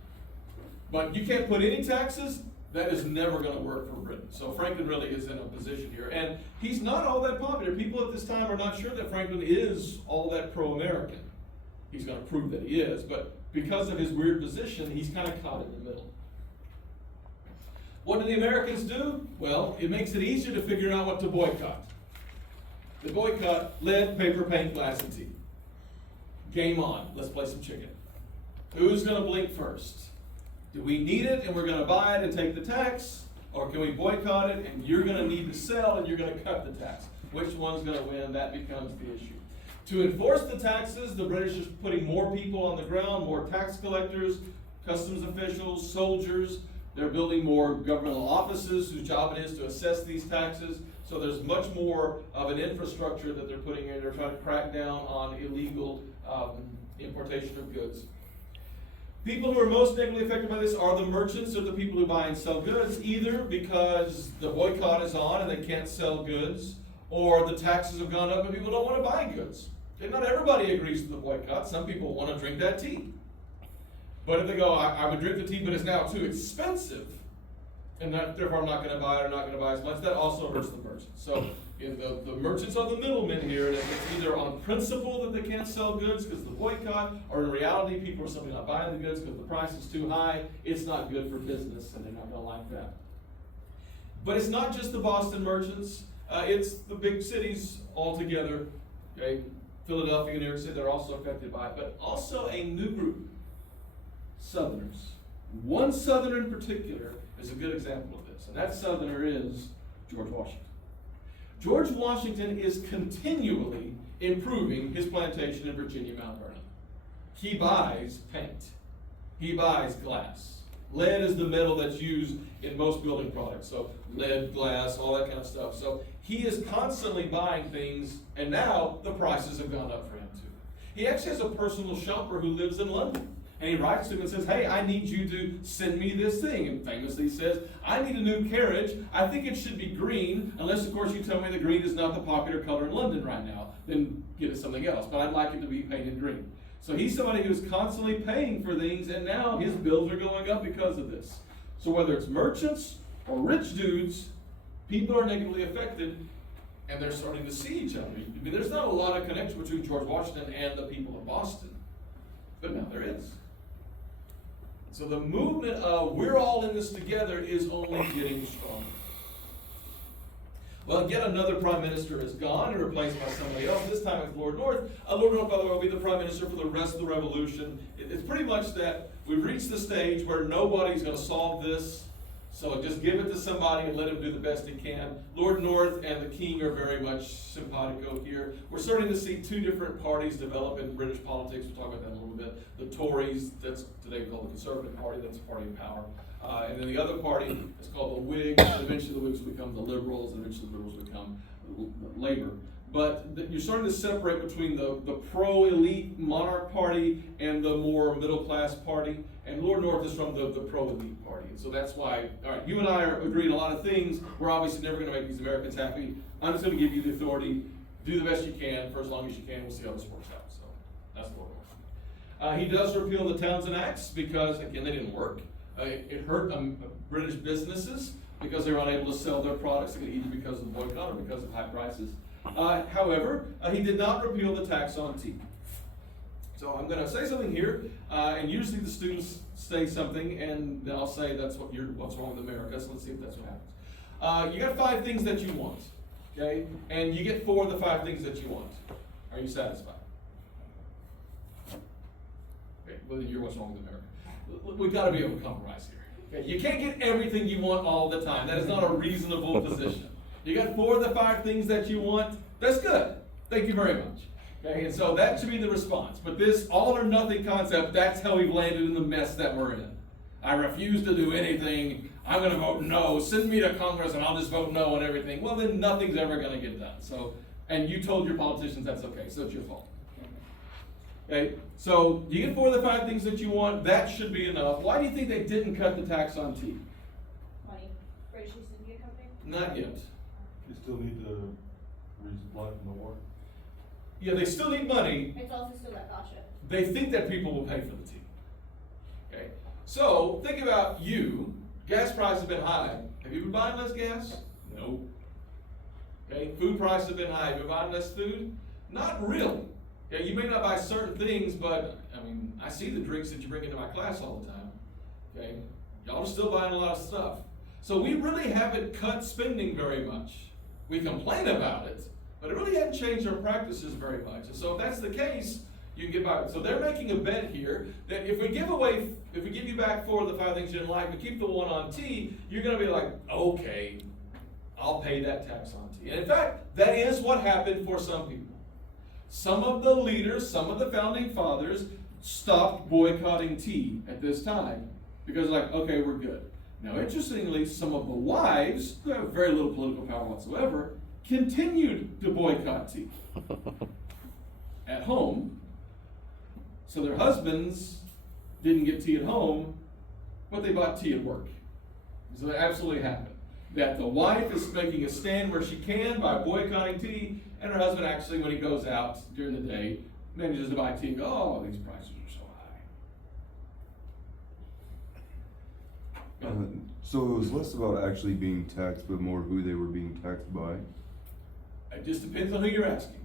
But you can't put any taxes. That is never going to work for Britain. So Franklin really is in a position here. And he's not all that popular. People at this time are not sure that Franklin is all that pro-American. He's going to prove that he is. But because of his weird position, he's kind of caught in the middle. What do the Americans do? Well, it makes it easier to figure out what to boycott. They boycott lead, paper, paint, glass, and tea. Game on. Let's play some chicken. Who's going to blink first? Do we need it and we're going to buy it and take the tax? Or can we boycott it and you're going to need to sell and you're going to cut the tax? Which one's going to win? That becomes the issue. To enforce the taxes, the British are putting more people on the ground, more tax collectors, customs officials, soldiers. They're building more governmental offices whose job it is to assess these taxes. So there's much more of an infrastructure that they're putting in. They're trying to crack down on illegal importation of goods. People who are most negatively affected by this are the merchants or the people who buy and sell goods, either because the boycott is on and they can't sell goods, or the taxes have gone up and people don't want to buy goods. Okay, not everybody agrees with the boycott. Some people want to drink that tea. But if they go, I would drink the tea, but it's now too expensive, and therefore I'm not going to buy it or not going to buy as much, that also hurts the merchants. So the merchants are the middlemen here, and if it's either on principle that they can't sell goods because of the boycott, or in reality people are simply not buying the goods because the price is too high, it's not good for business, and they're not going to like that. But it's not just the Boston merchants, it's the big cities altogether. Okay, Philadelphia and New York City, they're also affected by it, but also a new group, Southerners. One Southerner in particular is a good example of this, and that Southerner is George Washington. George Washington is continually improving his plantation in Virginia, Mount Vernon. He buys paint. He buys glass. Lead is the metal that's used in most building products. So lead, glass, all that kind of stuff. So he is constantly buying things, and now the prices have gone up for him too. He actually has a personal shopper who lives in London. And he writes to him and says, hey, I need you to send me this thing. And famously says, I need a new carriage. I think it should be green, unless, of course, you tell me the green is not the popular color in London right now. Then get it something else. But I'd like it to be painted green. So he's somebody who's constantly paying for things, and now his bills are going up because of this. So whether it's merchants or rich dudes, people are negatively affected, and they're starting to see each other. I mean, there's not a lot of connection between George Washington and the people of Boston. But now there is. So the movement of we're all in this together is only getting stronger. Well, yet another prime minister is gone and replaced by somebody else. This time it's Lord North. Lord North, by the way, will be the prime minister for the rest of the revolution. It's pretty much that we've reached the stage where nobody's going to solve this. So just give it to somebody and let him do the best he can. Lord North and the king are very much simpatico here. We're starting to see two different parties develop in British politics. We'll talk about that in a little bit. The Tories, that's today called the Conservative Party, that's a party in power. And then the other party is called the Whigs. And eventually the Whigs become the Liberals, and eventually the Liberals become Labour. But you're starting to separate between the pro-elite monarch party and the more middle-class party. And Lord North is from the pro-elite party. And so that's why, all right, you and I are agreeing on a lot of things. We're obviously never going to make these Americans happy. I'm just going to give you the authority. Do the best you can for as long as you can. We'll see how this works out. So that's Lord North. He does repeal the Townshend Acts because, again, they didn't work. It hurt British businesses because they were unable to sell their products, either because of the boycott or because of high prices. However, he did not repeal the tax on tea. So I'm going to say something here, and usually the students say something, and then I'll say that's what's wrong with America. So let's see if that's what happens. You got 5 things that you want, okay, and you get 4 of the 5 things that you want. Are you satisfied? Okay, well then you're what's wrong with America. We've got to be able to compromise here. Okay? You can't get everything you want all the time. That is not a reasonable position. You got 4 of the 5 things that you want. That's good. Thank you very much. Okay, and so that should be the response. But this all or nothing concept, that's how we've landed in the mess that we're in. I refuse to do anything. I'm going to vote no. Send me to Congress and I'll just vote no on everything. Well, then nothing's ever going to get done. So, and you told your politicians that's okay, so it's your fault. Okay, so you get 4 of the 5 things that you want. That should be enough. Why do you think they didn't cut the tax on tea? Money. British East India Company? Not yet. You still need to resupply from the war? Yeah, they still need money. It's also still that gotcha. They think that people will pay for the tea. Okay, so think about you. Gas prices have been high. Have you been buying less gas? No. Okay, food prices have been high. Have you been buying less food? Not really. Okay, you may not buy certain things, but I mean, I see the drinks that you bring into my class all the time. Okay, y'all are still buying a lot of stuff. So we really haven't cut spending very much. We complain about it, but it really hasn't changed our practices very much. And so if that's the case, you can get by. So they're making a bet here that if we give you back 4 of the 5 things you didn't like, but keep the one on tea, you're going to be like, okay, I'll pay that tax on tea. And in fact, that is what happened for some people. Some of the leaders, some of the founding fathers stopped boycotting tea at this time because like, okay, we're good. Now, interestingly, some of the wives, who have very little political power whatsoever, continued to boycott tea at home. So their husbands didn't get tea at home, but they bought tea at work. So that absolutely happened. That the wife is making a stand where she can by boycotting tea, and her husband actually, when he goes out during the day, manages to buy tea and go, oh, these prices are so high. So it was less about actually being taxed, but more who they were being taxed by? It just depends on who you're asking.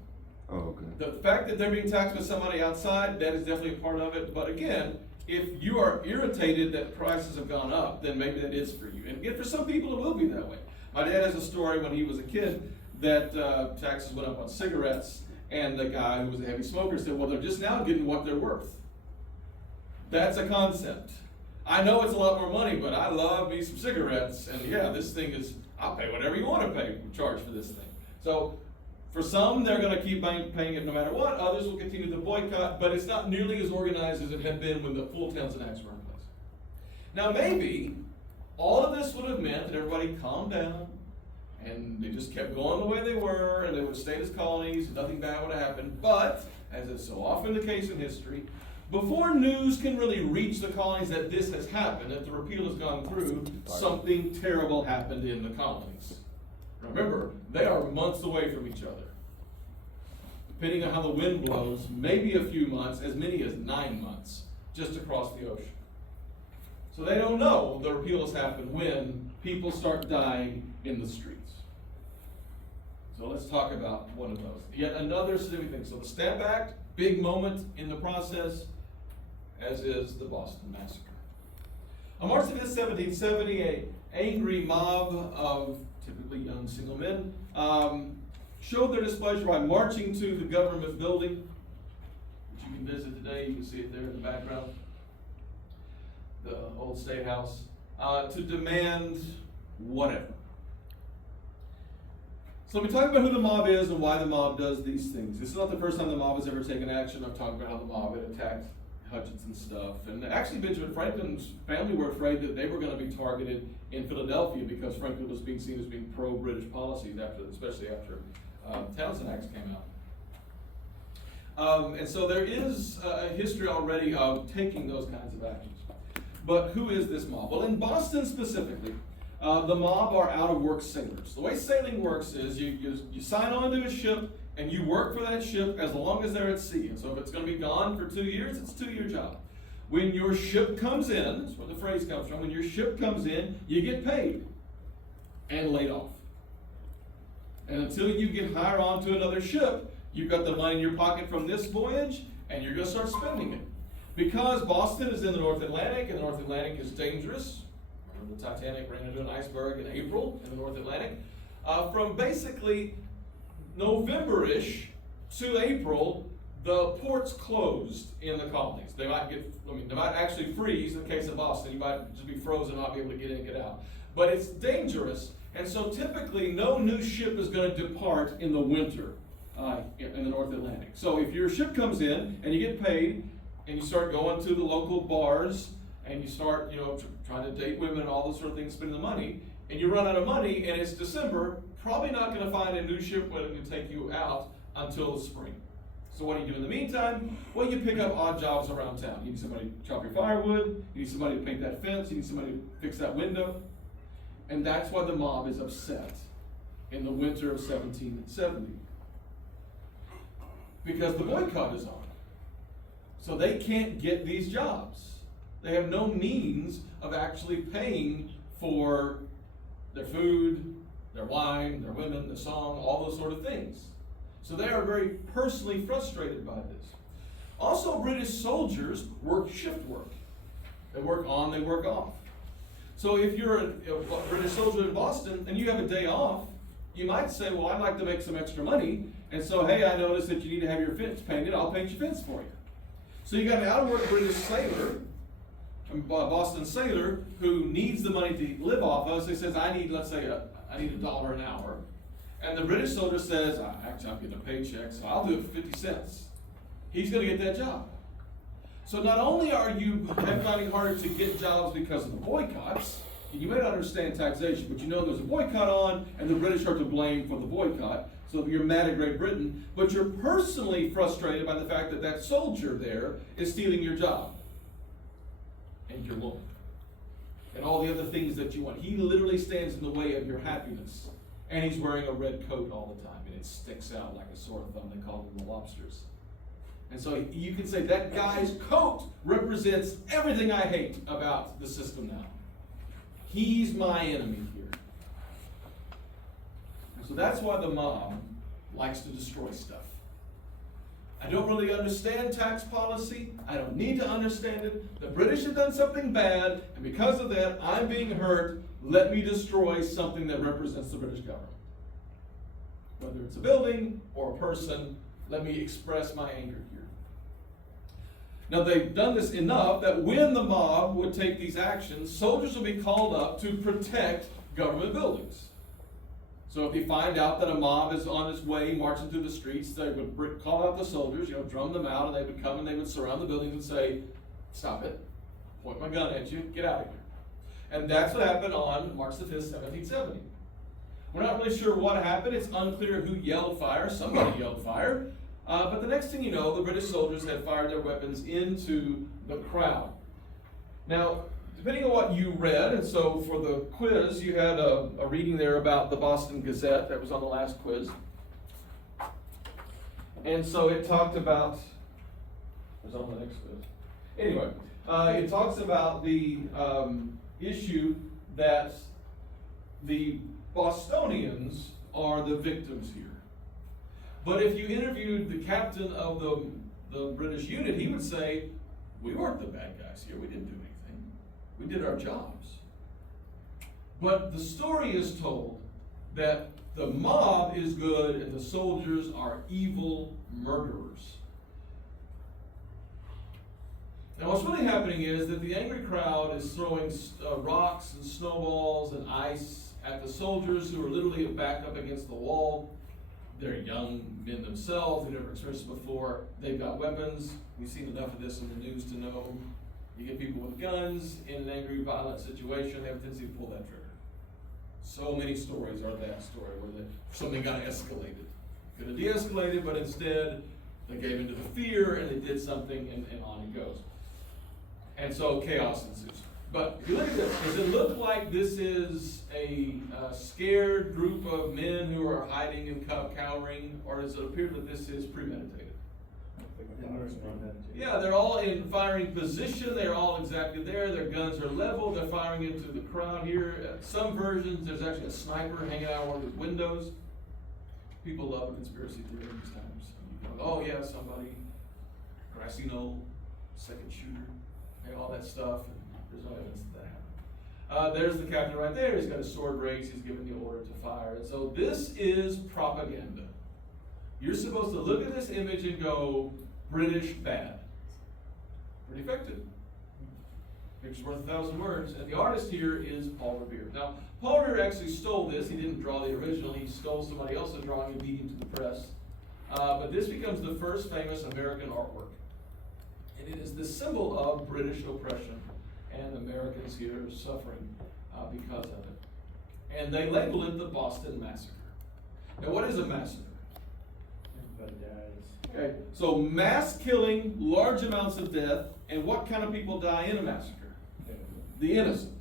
Oh, okay. The fact that they're being taxed by somebody outside, that is definitely a part of it. But again, if you are irritated that prices have gone up, then maybe that is for you. And again, for some people, it will be that way. My dad has a story when he was a kid that taxes went up on cigarettes, And the guy who was a heavy smoker said, well, they're just now getting what they're worth. That's a concept. I know it's a lot more money, but I love me some cigarettes, and yeah, this thing is, I'll pay whatever you want to pay, charge for this thing. So, for some, they're going to keep paying it no matter what. Others will continue to boycott, but it's not nearly as organized as it had been when the full Townsend Acts were in place. Now, maybe all of this would have meant that everybody calmed down, and they just kept going the way they were, and they would have stayed as colonies, and nothing bad would have happened. But, as is so often the case in history, before news can really reach the colonies that this has happened, that the repeal has gone through, something terrible happened in the colonies. Remember, they are months away from each other. Depending on how the wind blows, maybe a few months, as many as 9 months, just across the ocean. So they don't know the repeal has happened when people start dying in the streets. So let's talk about one of those. Yet another significant thing. So the Stamp Act, big moment in the process, as is the Boston Massacre. On March 5th, 1770, an angry mob of typically young single men showed their displeasure by marching to the government building, which you can visit today. You can see it there in the background, the old State House, to demand whatever. So let me talk about who the mob is and why the mob does these things. This is not the first time the mob has ever taken action. I've talked about how the mob had attacked Hutchinson's stuff. And actually Benjamin Franklin's family were afraid that they were going to be targeted in Philadelphia because Franklin was being seen as being pro-British policies, especially after Townsend Acts came out. And so there is a history already of taking those kinds of actions. But who is this mob? Well, in Boston specifically, the mob are out-of-work sailors. The way sailing works is you sign on to a ship and you work for that ship as long as they're at sea. And so if it's going to be gone for 2 years, it's a 2-year job. When your ship comes in, that's where the phrase comes from, when your ship comes in, you get paid and laid off. And until you get hired onto another ship, you've got the money in your pocket from this voyage and you're going to start spending it. Because Boston is in the North Atlantic and the North Atlantic is dangerous, the Titanic ran into an iceberg in April in the North Atlantic. From basically November-ish to April, the ports closed in the colonies. They might actually freeze in the case of Boston. You might just be frozen, not be able to get in and get out. But it's dangerous, and so typically no new ship is going to depart in the winter in the North Atlantic. So if your ship comes in and you get paid, and you start going to the local bars, and you start, trying to date women and all those sort of things, spending the money, and you run out of money, and it's December, probably not going to find a new ship willing to take you out until the spring. So what do you do in the meantime? Well, you pick up odd jobs around town. You need somebody to chop your firewood, you need somebody to paint that fence, you need somebody to fix that window. And that's why the mob is upset in the winter of 1770. Because the boycott is on. So they can't get these jobs. They have no means of actually paying for their food, their wine, their women, their song, all those sort of things. So they are very personally frustrated by this. Also, British soldiers work shift work. They work on, they work off. So if you're a British soldier in Boston and you have a day off, you might say, well, I'd like to make some extra money. And so, hey, I noticed that you need to have your fence painted. I'll paint your fence for you. So you got an out-of-work British sailor, a Boston sailor, who needs the money to live off of. So he says, I need, let's say, I need $1 an hour. And the British soldier says, actually, I'm getting a paycheck, so I'll do it for 50 cents. He's going to get that job. So not only are you finding harder to get jobs because of the boycotts, and you may not understand taxation, but you know there's a boycott on, and the British are to blame for the boycott. So you're mad at Great Britain, but you're personally frustrated by the fact that that soldier there is stealing your job and your loan and all the other things that you want. He literally stands in the way of your happiness, and he's wearing a red coat all the time, and it sticks out like a sore thumb. They call them the lobsters. And so you can say that guy's coat represents everything I hate about the system now. He's my enemy here. So that's why the mob likes to destroy stuff. I don't really understand tax policy. I don't need to understand it. The British have done something bad, and because of that, I'm being hurt. Let me destroy something that represents the British government. Whether it's a building or a person let me express my anger here. Now, they've done this enough that when the mob would take these actions, soldiers would be called up to protect government buildings. So if they find out that a mob is on its way marching through the streets, they would call out the soldiers, drum them out, and they would come and they would surround the buildings and say, stop it, point my gun at you, get out of here. And that's what happened on March the 5th, 1770. We're not really sure what happened. It's unclear who yelled fire. Somebody yelled fire. But the next thing you know, the British soldiers had fired their weapons into the crowd. Now, depending on what you read, and so for the quiz, you had a reading there about the Boston Gazette that was on the last quiz. And so it talked about, it was on the next quiz. Anyway, it talks about the issue that the Bostonians are the victims here. But if you interviewed the captain of the British unit, he would say, we weren't the bad guys here, we didn't do anything. We did our jobs. But the story is told that the mob is good and the soldiers are evil murderers. Now what's really happening is that the angry crowd is throwing rocks and snowballs and ice at the soldiers who are literally backed up against the wall. They're young men themselves, they've never experienced it before, they've got weapons. We've seen enough of this in the news to know you get people with guns in an angry, violent situation, they have a tendency to pull that trigger. So many stories are that story where something got escalated. Could have de-escalated, but instead they gave into the fear and they did something and on it goes. And so chaos ensues. But if you look at this, does it look like this is a scared group of men who are hiding and cowering, or does it appear that this is premeditated? Yeah, they're all in firing position, they're all exactly there, their guns are level, they're firing into the crowd here. Some versions, there's actually a sniper hanging out of one of the windows. People love a conspiracy theory these times. You go, oh yeah, somebody, grassy knoll, second shooter, all that stuff. There's no evidence of that happened. There's the captain right there. He's got his sword raised. He's given the order to fire. And so this is propaganda. You're supposed to look at this image and go, British bad. Pretty effective. Picture's worth 1,000 words. And the artist here is Paul Revere. Now, Paul Revere actually stole this. He didn't draw the original. He stole somebody else's drawing and beat him to the press. But this becomes the first famous American artwork. And it is the symbol of British oppression. And Americans here are suffering because of it. And they label it the Boston Massacre. Now, what is a massacre? Everybody dies. Okay, so mass killing, large amounts of death, and what kind of people die in a massacre? The innocent.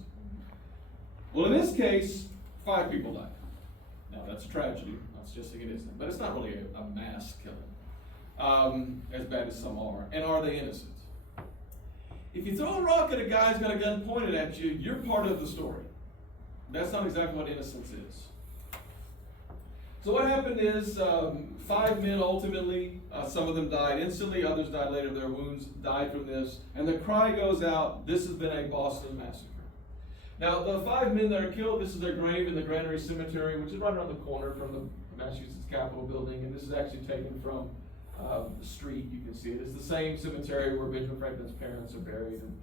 Well, in this case, 5 people died. Now, that's a tragedy. That's just like it isn't. But it's not really a mass killing, as bad as some are. And are they innocent? If you throw a rock at a guy who's got a gun pointed at you, you're part of the story. That's not exactly what innocence is. So what happened is 5 men ultimately, some of them died instantly, others died later, their wounds died from this, and the cry goes out, this has been a Boston massacre. Now the 5 men that are killed, this is their grave in the Granary Cemetery, which is right around the corner from the Massachusetts Capitol building, and this is actually taken from the street. You can see it. It's the same cemetery where Benjamin Franklin's parents are buried, and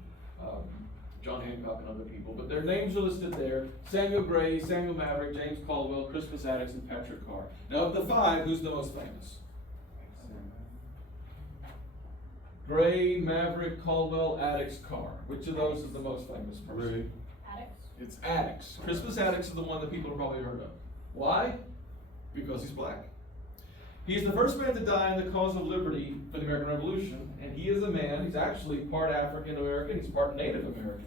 John Hancock and other people. But their names are listed there: Samuel Gray, Samuel Maverick, James Caldwell, Crispus Attucks, and Patrick Carr. Now of the 5, who's the most famous? Gray, Maverick, Caldwell, Attucks, Carr. Which of those is the most famous person? Addicts? It's Attucks. Crispus Attucks is the one that people have probably heard of. Why? Because he's black. He's the first man to die in the cause of liberty for the American Revolution, and he is a man, he's actually part African American, he's part Native American.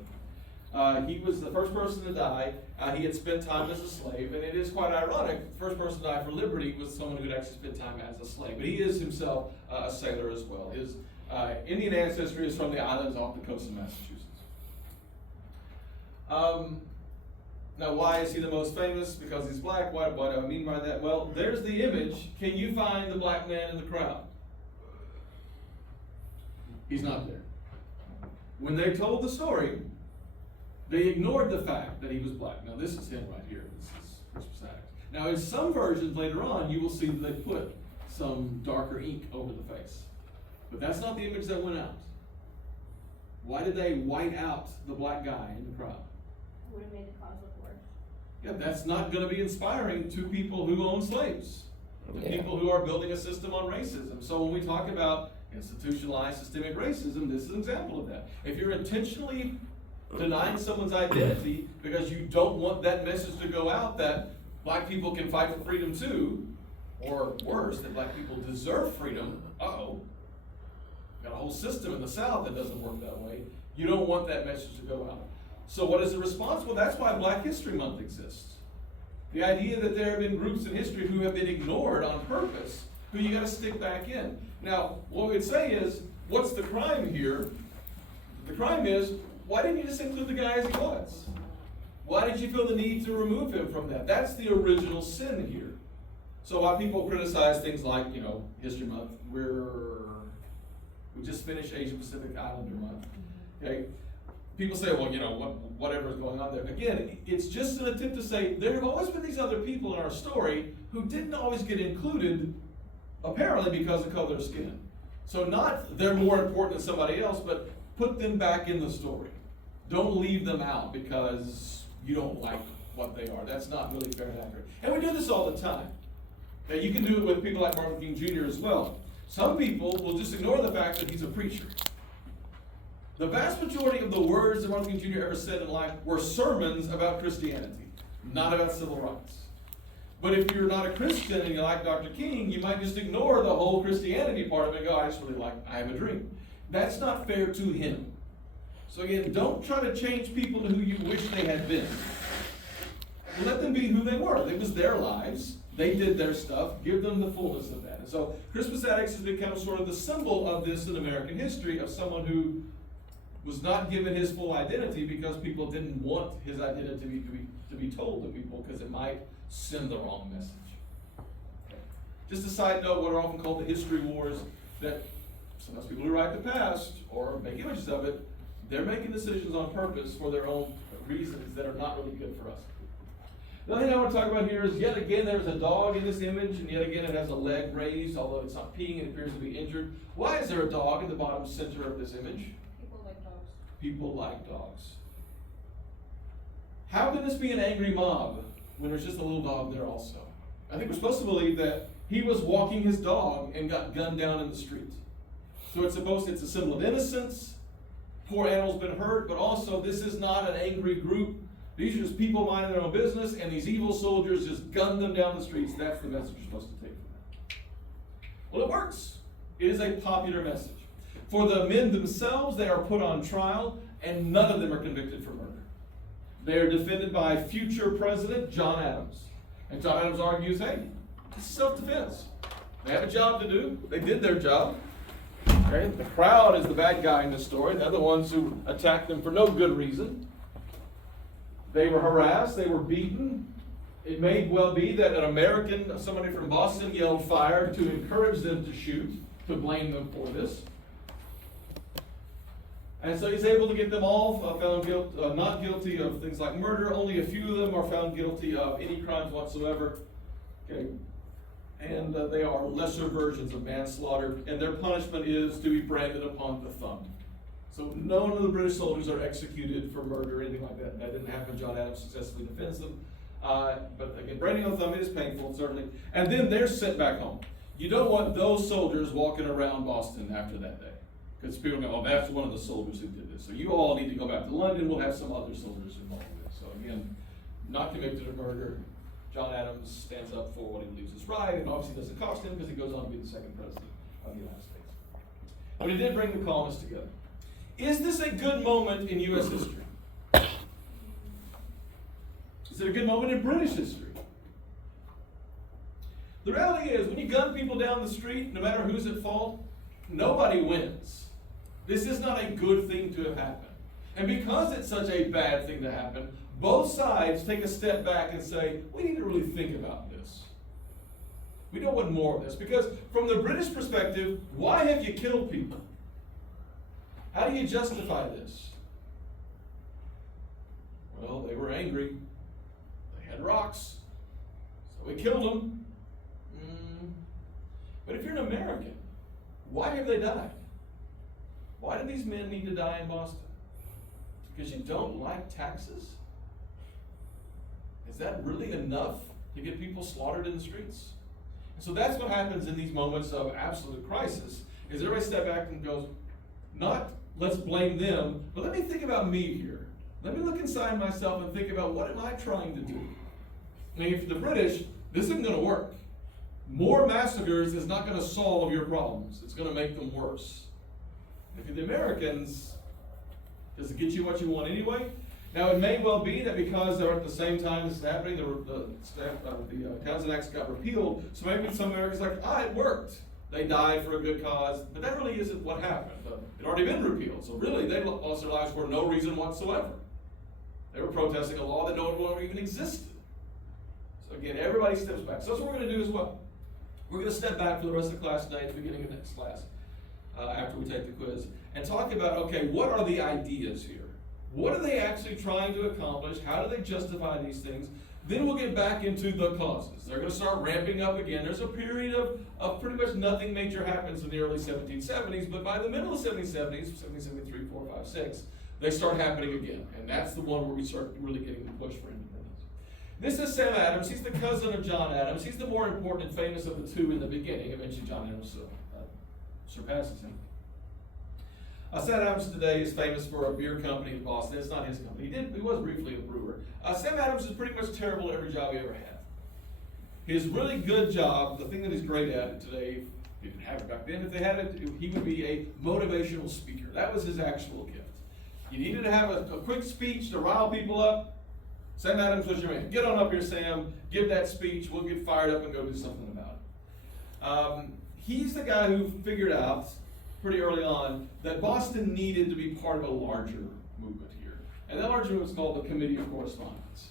He was the first person to die. He had spent time as a slave, and it is quite ironic. The first person to die for liberty was someone who had actually spent time as a slave. But he is himself a sailor as well. His Indian ancestry is from the islands off the coast of Massachusetts. Now, why is he the most famous? Because he's black. What do I mean by that? Well, there's the image. Can you find the black man in the crowd? He's not there. When they told the story, they ignored the fact that he was black. Now, this is him right here. This is Crispus Attucks. Now, in some versions later on, you will see that they put some darker ink over the face. But that's not the image that went out. Why did they white out the black guy in the crowd? Would have made the cause look worse. Yeah, that's not going to be inspiring to people who own slaves, to Yeah. people who are building a system on racism. So when we talk about institutionalized systemic racism, this is an example of that. If you're intentionally denying someone's identity because you don't want that message to go out that black people can fight for freedom too, or worse, that black people deserve freedom, got a whole system in the South that doesn't work that way. You don't want that message to go out. So what is the response? Well, that's why Black History Month exists. The idea that there have been groups in history who have been ignored on purpose, who you gotta stick back in. Now, what we'd say is, what's the crime here? The crime is, why didn't you just include the guy as he was? Why did you feel the need to remove him from that? That's the original sin here. So while people criticize things like, History Month, we just finished Asia Pacific Islander Month, okay? People say, well, whatever is going on there. Again, it's just an attempt to say, there have always been these other people in our story who didn't always get included, apparently because of color of skin. So not they're more important than somebody else, but put them back in the story. Don't leave them out because you don't like what they are. That's not really fair and accurate. And we do this all the time. Now, you can do it with people like Martin King Jr. as well. Some people will just ignore the fact that he's a preacher. The vast majority of the words that Martin King Jr. ever said in life were sermons about Christianity, not about civil rights. But if you're not a Christian and you like Dr. King, you might just ignore the whole Christianity part of it and go, I just really like, I have a dream. That's not fair to him. So again, don't try to change people to who you wish they had been. Let them be who they were. It was their lives. They did their stuff. Give them the fullness of that. And so Crispus Attucks has become sort of the symbol of this in American history, of someone who was not given his full identity because people didn't want his identity to be told to people because it might send the wrong message. Okay. Just a side note, what are often called the history wars, that sometimes people who write the past or make images of it, they're making decisions on purpose for their own reasons that are not really good for us. The other thing I want to talk about here is, yet again, there's a dog in this image, and yet again it has a leg raised, although it's not peeing and appears to be injured. Why is there a dog in the bottom center of this image? People like dogs. People like dogs. How can this be an angry mob when there's just a little dog there also? I think we're supposed to believe that he was walking his dog and got gunned down in the street. So it's a symbol of innocence. Poor animal's been hurt, but also this is not an angry group. These are just people minding their own business, and these evil soldiers just gunned them down the streets. That's the message you're supposed to take from that. Well, it works. It is a popular message. For the men themselves, they are put on trial, and none of them are convicted for murder. They are defended by future President John Adams. And John Adams argues, hey, this is self-defense. They have a job to do. They did their job. Okay? The crowd is the bad guy in this story. They're the ones who attacked them for no good reason. They were harassed. They were beaten. It may well be that an American, somebody from Boston, yelled fire to encourage them to shoot, to blame them for this. And so he's able to get them all found not guilty of things like murder. Only a few of them are found guilty of any crimes whatsoever. Okay. And they are lesser versions of manslaughter. And their punishment is to be branded upon the thumb. So none of the British soldiers are executed for murder or anything like that. That didn't happen. John Adams successfully defends them. But again, branding on the thumb is painful, certainly. And then they're sent back home. You don't want those soldiers walking around Boston after that day. Because people go, oh, that's one of the soldiers who did this. So you all need to go back to London. We'll have some other soldiers involved with it. So again, not convicted of murder. John Adams stands up for what he believes is right, and obviously doesn't cost him because he goes on to be the second president of the United States. But he did bring the colonists together. Is this a good moment in U.S. history? Is it a good moment in British history? The reality is, when you gun people down the street, no matter who's at fault, nobody wins. This is not a good thing to have happened. And because it's such a bad thing to happen, both sides take a step back and say, we need to really think about this. We don't want more of this. Because from the British perspective, why have you killed people? How do you justify this? Well, they were angry. They had rocks. So we killed them. But if you're an American, why have they died? Why do these men need to die in Boston? Because you don't like taxes? Is that really enough to get people slaughtered in the streets? And so that's what happens in these moments of absolute crisis, is everybody step back and goes, not let's blame them, but let me think about me here. Let me look inside myself and think about what am I trying to do? I mean, for the British, this isn't going to work. More massacres is not going to solve your problems. It's going to make them worse. If you're the Americans, does it get you what you want anyway? Now, it may well be that because they're at the same time this is happening, the Townsend Acts got repealed, so maybe some Americans are like, it worked. They died for a good cause, but that really isn't what happened. It had already been repealed, so really they lost their lives for no reason whatsoever. They were protesting a law that no longer even existed. So again, everybody steps back. So that's what we're going to do as well. We're going to step back for the rest of the class today at the beginning of next class, after we take the quiz, and talk about, okay, what are the ideas here? What are they actually trying to accomplish? How do they justify these things? Then we'll get back into the causes. They're going to start ramping up again. There's a period of pretty much nothing major happens in the early 1770s, but by the middle of the 1770s, 1773, 4, 5, 6, they start happening again. And that's the one where we start really getting the push for independence. This is Sam Adams. He's the cousin of John Adams. He's the more important and famous of the two in the beginning. Eventually John Adams surpasses him. Sam Adams today is famous for a beer company in Boston. It's not his company. He was briefly a brewer. Sam Adams is pretty much terrible at every job he ever had. His really good job, the thing that he's great at today, he didn't have it back then. If they had it, he would be a motivational speaker. That was his actual gift. You needed to have a quick speech to rile people up. Sam Adams was your man. Get on up here, Sam. Give that speech. We'll get fired up and go do something about it. He's the guy who figured out pretty early on that Boston needed to be part of a larger movement here. And that larger movement is called the Committee of Correspondence.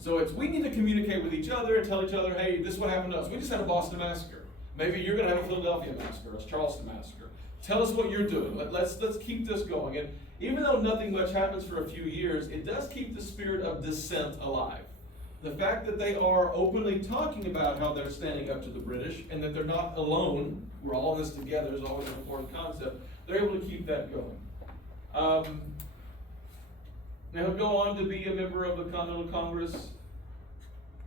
So we need to communicate with each other and tell each other, hey, this is what happened to us. We just had a Boston massacre. Maybe you're going to have a Philadelphia massacre, a Charleston massacre. Tell us what you're doing. Let's keep this going. And even though nothing much happens for a few years, it does keep the spirit of dissent alive. The fact that they are openly talking about how they're standing up to the British and that they're not alone, we're all in this together, is always an important concept, they're able to keep that going. Now he'll go on to be a member of the Continental Congress.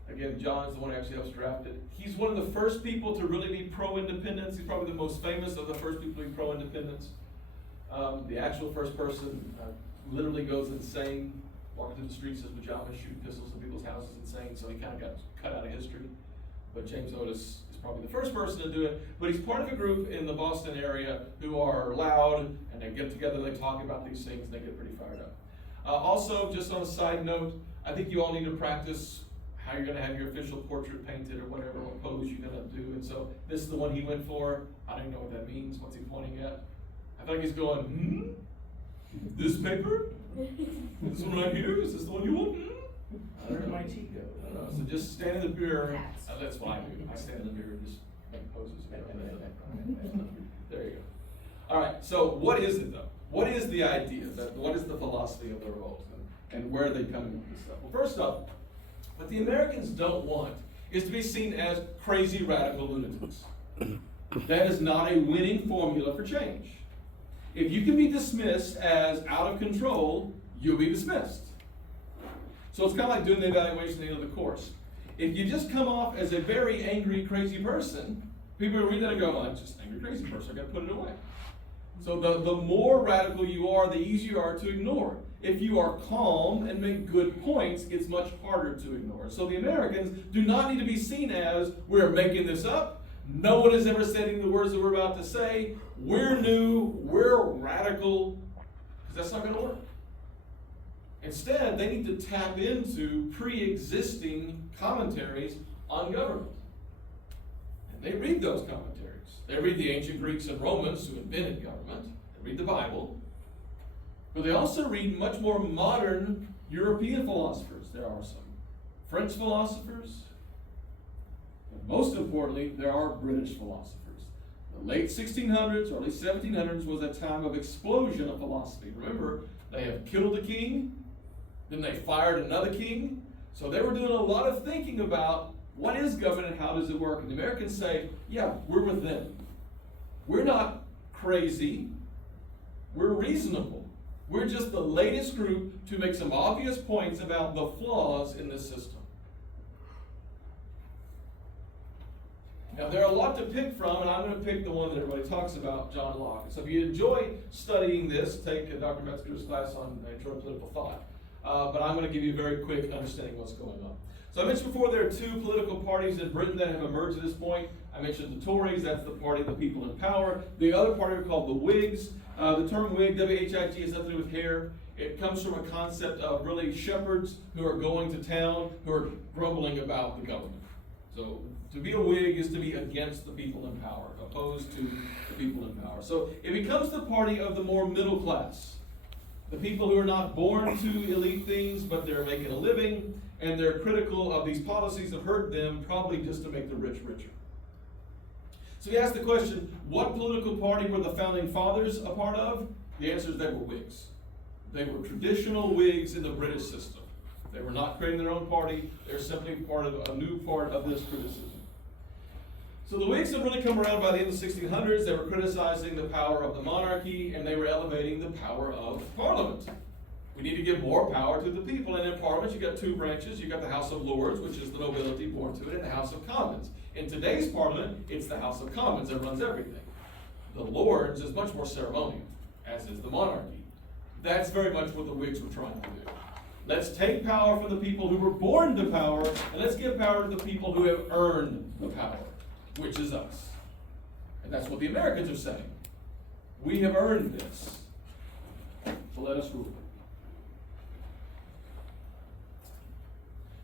Again, John is the one who actually helps draft it. He's one of the first people to really be pro-independence. He's probably the most famous of the first people to be pro-independence. The actual first person literally goes insane, walking through the streets, says pajamas, shooting pistols in people's houses, insane, so he kind of got cut out of history. But James Otis is probably the first person to do it. But he's part of a group in the Boston area who are loud, and they get together, they talk about these things, and they get pretty fired up. Also, just on a side note, I think you all need to practice how you're going to have your official portrait painted or whatever pose you're going to do. And so this is the one he went for. I don't even know what that means. What's he pointing at? I feel like he's going, This paper? This one right here? Is this the one you want? Where'd my tea go? I don't know. So just stand in the mirror. That's what I do. I stand in the mirror and just make poses. There you go. All right. So what is it though? What is the idea? What is the philosophy of the revolt? And where are they coming with this stuff? Well, first off, what the Americans don't want is to be seen as crazy radical lunatics. That is not a winning formula for change. If you can be dismissed as out of control, you'll be dismissed. So it's kind of like doing the evaluation at the end of the course. If you just come off as a very angry, crazy person, people will read that and go, well, I'm just an angry, crazy person. I've got to put it away. So the more radical you are, the easier you are to ignore. If you are calm and make good points, it's much harder to ignore. So the Americans do not need to be seen as, we're making this up. No one has ever said any of the words that we're about to say. We're new, we're radical, because that's not going to work. Instead, they need to tap into pre-existing commentaries on government. And they read those commentaries. They read the ancient Greeks and Romans who invented government. They read the Bible. But they also read much more modern European philosophers. There are some French philosophers. And most importantly, there are British philosophers. The late 1600s, early 1700s was a time of explosion of philosophy. Remember, they have killed a king, then they fired another king. So they were doing a lot of thinking about What is government and how does it work? And the Americans say, yeah, we're with them. We're not crazy. We're reasonable. We're just the latest group to make some obvious points about the flaws in this system. Now, there are a lot to pick from, and I'm going to pick the one that everybody talks about, John Locke. So if you enjoy studying this, take Dr. Metzger's class on intro to political thought. But I'm going to give you a very quick understanding of what's going on. So I mentioned before there are two political parties in Britain that have emerged at this point. I mentioned the Tories, that's the party of the people in power. The other party are called the Whigs. The term Whig, W-H-I-G, has nothing to do with hair. It comes from a concept of really shepherds who are going to town, who are grumbling about the government. So to be a Whig is to be against the people in power, opposed to the people in power. So it becomes the party of the more middle class. The people who are not born to elite things, but they're making a living, and they're critical of these policies that hurt them, probably just to make the rich richer. So you ask the question, what political party were the founding fathers a part of? The answer is they were Whigs. They were traditional Whigs in the British system. They were not creating their own party. They're simply part of a new part of this criticism. So the Whigs have really come around by the end of the 1600s. They were criticizing the power of the monarchy, and they were elevating the power of Parliament. We need to give more power to the people. And in Parliament, you've got two branches. You've got the House of Lords, which is the nobility born to it, and the House of Commons. In today's Parliament, it's the House of Commons that runs everything. The Lords is much more ceremonial, as is the monarchy. That's very much what the Whigs were trying to do. Let's take power from the people who were born to power, and let's give power to the people who have earned the power, which is us. And that's what the Americans are saying. We have earned this, so let us rule.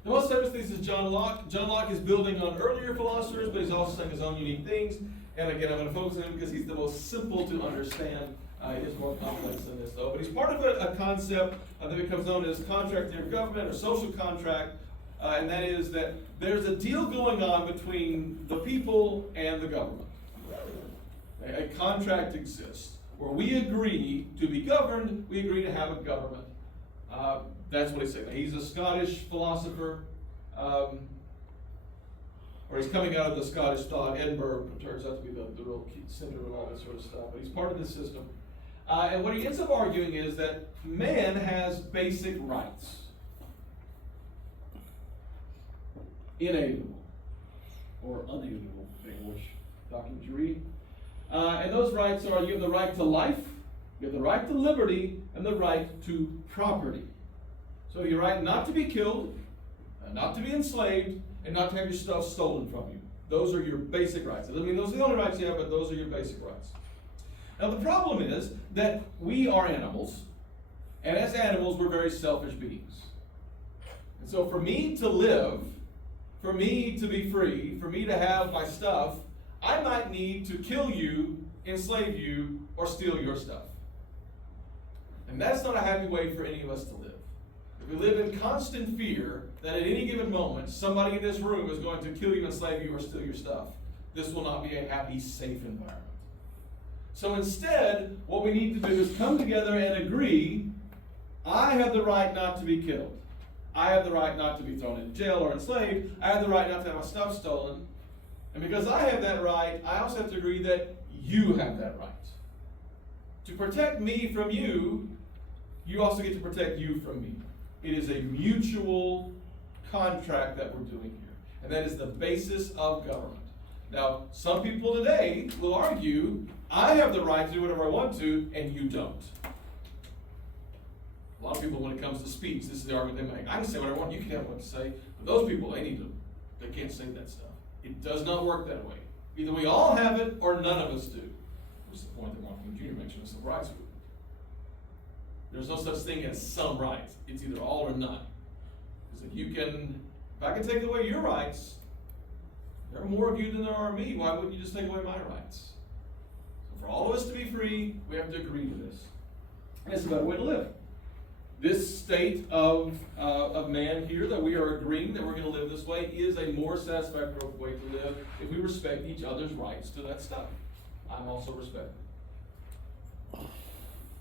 The most famous thing is John Locke. John Locke is building on earlier philosophers, but he's also saying his own unique things. And again, I'm going to focus on him because he's the most simple to understand. It is more complex than this, though. But he's part of a concept that becomes known as contract of government or social contract. And that is that there's a deal going on between the people and the government. A contract exists where we agree to be governed, we agree to have a government. That's what he's saying. He's a Scottish philosopher, or he's coming out of the Scottish thought. Edinburgh turns out to be the real center of all this sort of stuff, but he's part of the system. And what he ends up arguing is that man has basic rights. Inalienable, or unalienable, depending on which document you read. And those rights are, you have the right to life, you have the right to liberty, and the right to property. So your right not to be killed, not to be enslaved, and not to have your stuff stolen from you. Those are your basic rights. It doesn't mean those are the only rights you have, but those are your basic rights. Now the problem is that we are animals, and as animals we're very selfish beings. And so for me to live, for me to be free, for me to have my stuff, I might need to kill you, enslave you, or steal your stuff. And that's not a happy way for any of us to live. If we live in constant fear that at any given moment, somebody in this room is going to kill you, enslave you, or steal your stuff, this will not be a happy, safe environment. So instead, what we need to do is come together and agree, I have the right not to be killed. I have the right not to be thrown in jail or enslaved. I have the right not to have my stuff stolen. And because I have that right, I also have to agree that you have that right. To protect me from you, you also get to protect you from me. It is a mutual contract that we're doing here. And that is the basis of government. Now, some people today will argue, I have the right to do whatever I want to, and you don't. A lot of people, when it comes to speech, this is the argument they make. I can say what I want, you can have what to say. But those people, they can't say that stuff. It does not work that way. Either we all have it, or none of us do. Which is the point that Martin Luther King Jr. mentioned in the Civil Rights Movement. There's no such thing as some rights. It's either all or none. Because if I can take away your rights, there are more of you than there are of me. Why wouldn't you just take away my rights? So for all of us to be free, we have to agree to this. And it's a better way to live. This state of man here that we are agreeing that we're going to live this way is a more satisfactory way to live if we respect each other's rights to that stuff. I'm also respected.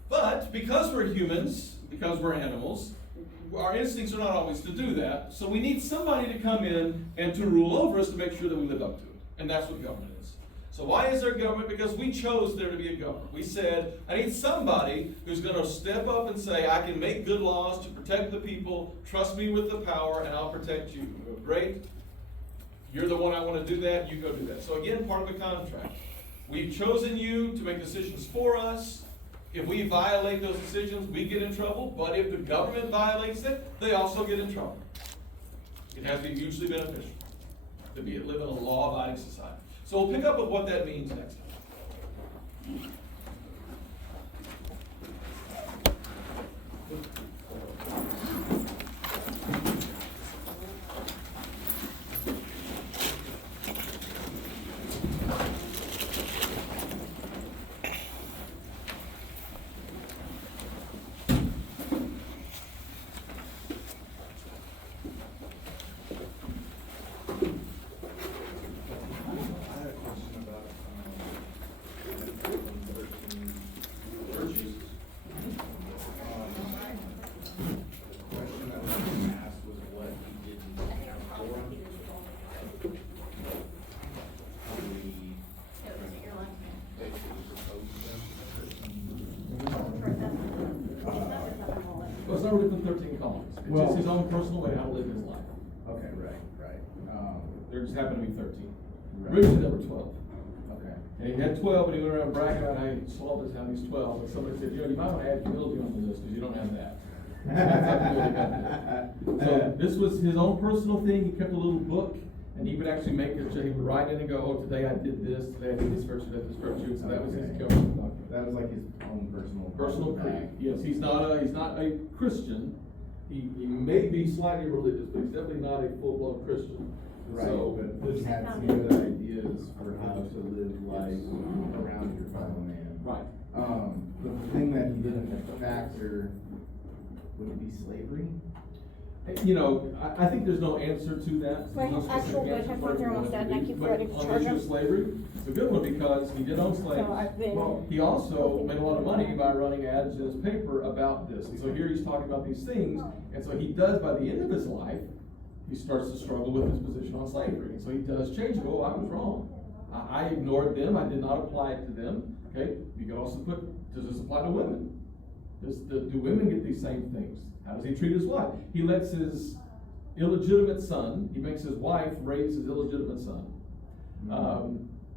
But because we're humans, because we're animals, our instincts are not always to do that. So we need somebody to come in and to rule over us to make sure that we live up to it. And that's what government is. So why is there government? Because we chose there to be a government. We said, I need somebody who's going to step up and say, I can make good laws to protect the people, trust me with the power, and I'll protect you. Great. You're the one I want to do that, you go do that. So again, part of the contract. We've chosen you to make decisions for us. If we violate those decisions, we get in trouble. But if the government violates it, they also get in trouble. It has to be mutually beneficial to live in a law-abiding society. So we'll pick up with what that means next time. I had a question about, Virtues. the question that was being asked was what he didn't account for. Basically proposed Well, it's not really from 13 colonies. It's Well- just his own personal way how to live his life. Okay, right. There just happened to be 13. Right. Originally there were 12. Okay. And he had 12, and he went around bragging about how he swallowed his how he's 12. And somebody said, you might want to add humility on the list because you don't have that. So this was his own personal thing. He kept a little book, and he would actually make it. He would write in and go, "Oh, today I did this. Today I did this virtue. Did this virtue." So that was his Okay. government document. That was like his own personal. Personal creed. Yes, he's not a Christian. He may be slightly religious, but he's definitely not a full-blown Christian. Right, So but he had some good ideas for how to live life around your fellow man. right. The thing that he didn't factor, would it be slavery? I think there's no answer to that. Right, There's no actual specific good answer have for gone through it. almost that, thank you for letting me But on charge the issue of them. slavery, it's a good one because he did own slaves. So I've been. Well, he also made a lot of money by running ads in his paper about this. And so here he's talking about these things. And so he does, by the end of his life, he starts to struggle with his position on slavery. And so he does change it. Oh, I was wrong. I ignored them. I did not apply it to them. Okay. You can also put, does this apply to women? Do women get these same things? How does he treat his wife? He lets his illegitimate son, he makes his wife raise his illegitimate son.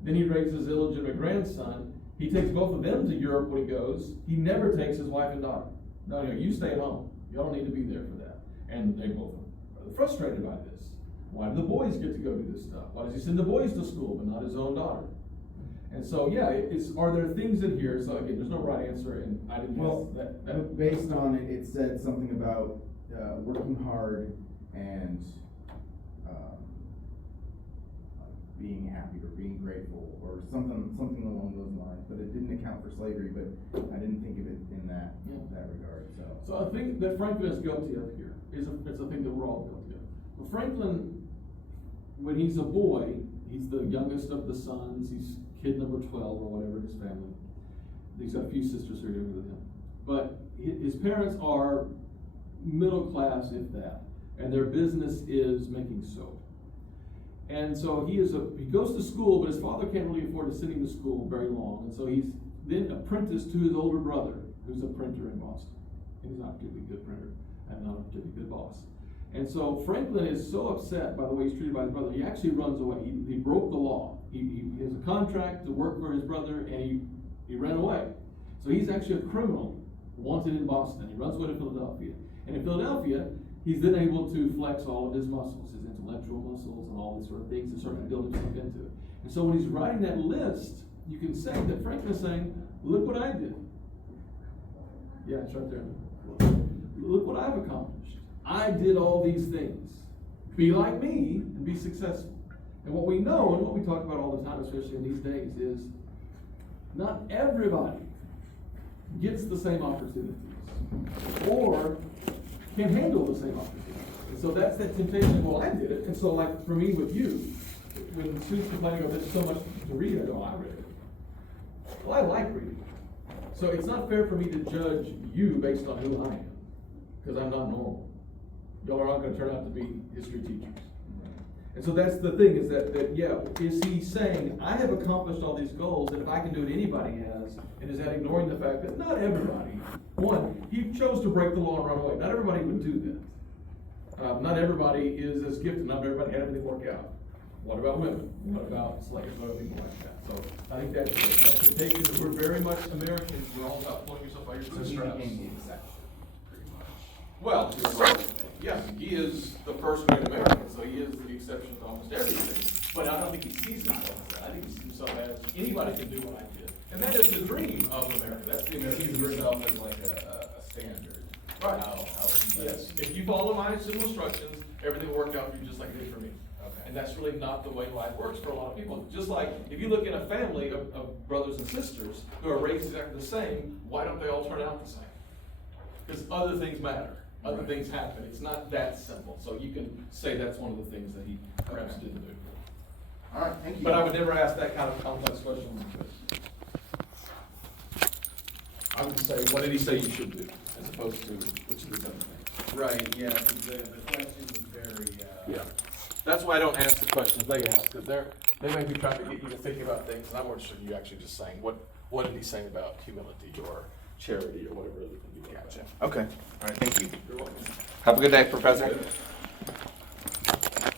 Then he raises his illegitimate grandson. He takes both of them to Europe when he goes. He never takes his wife and daughter. No, you stay at home. Y'all don't need to be there for that. And they both are frustrated by this. Why do the boys get to go do this stuff? Why does he send the boys to school but not his own daughter? And so, yeah, are there things in here? So again, there's no right answer, and I didn't Well, guess that. based on it, it said something about, working hard and, being happy or being grateful or something along those lines, but it didn't account for slavery, but I didn't think of it in that regard, so. So a thing that Franklin is guilty of here it's a thing that we're all guilty of. Well, Franklin, when he's a boy, he's the youngest of the sons. He's kid number 12 or whatever in his family. He's got a few sisters who are younger than him. But his parents are middle class, if that, and their business is making soap. And so he goes to school, but his father can't really afford to send him to school very long. And so he's then apprenticed to his older brother, who's a printer in Boston. And he's not a particularly good printer and not a particularly good boss. And so Franklin is so upset by the way he's treated by his brother, he actually runs away. He broke the law. He has a contract to work for his brother, and he ran away. So he's actually a criminal wanted in Boston. He runs away to Philadelphia. And in Philadelphia, he's then able to flex all of his muscles, his intellectual muscles and all these sort of things, and start to build himself into it. And so when he's writing that list, you can say that Franklin is saying, look what I did. Yeah, it's right there. Look what I've accomplished. I did all these things. Be like me and be successful. And what we know and what we talk about all the time, especially in these days, is not everybody gets the same opportunities or can handle the same opportunities. And so that's that temptation. Well, I did it. And so like for me with you, when students complaining, oh, there's so much to read, I go, I read it. Well, I like reading. So it's not fair for me to judge you based on who I am. cause I'm not normal. Y'all are not gonna turn out to be history teachers. And so that's the thing, is that, yeah, is he saying, I have accomplished all these goals, and if I can do it, anybody has, and is that ignoring the fact that not everybody, one, he chose to break the law and run away, not everybody would do that. Not everybody is as gifted, not everybody had everything work out. What about women? What about slaves? What about people like that? So I think that's the temptation, that we're very much Americans, we're all about pulling yourself by your So he bootstraps. became the exception, pretty much. Well, yeah, he is the first great American, so he is the exception to almost everything. But I don't think he sees himself as that. I think he sees himself as anybody can do what I did. And that is the dream of America. That's the American Sees dream. yourself as like a standard. Right. How Yes, if you follow my simple instructions, everything will work out for you just like it did for me. Okay. And that's really not the way life works for a lot of people. Just like, if you look in a family of brothers and sisters who are raised exactly the same, why don't they all turn out the same? Because other things matter, other things happen, it's not that simple. So you can say that's one of the things that he perhaps didn't do. All right, thank you. But I would never ask that kind of complex question. I would say, what did he say you should do, as opposed to which of these other things? Right, yeah, 'cause the question was very, Yeah. That's why I don't ask the questions they ask, because they may be trying to get you to think about things, and I'm more interested in you actually just saying, what did he say about humility or charity or whatever other thing you want. Gotcha. Okay, all right, thank you. You're welcome. Have a good day, Professor.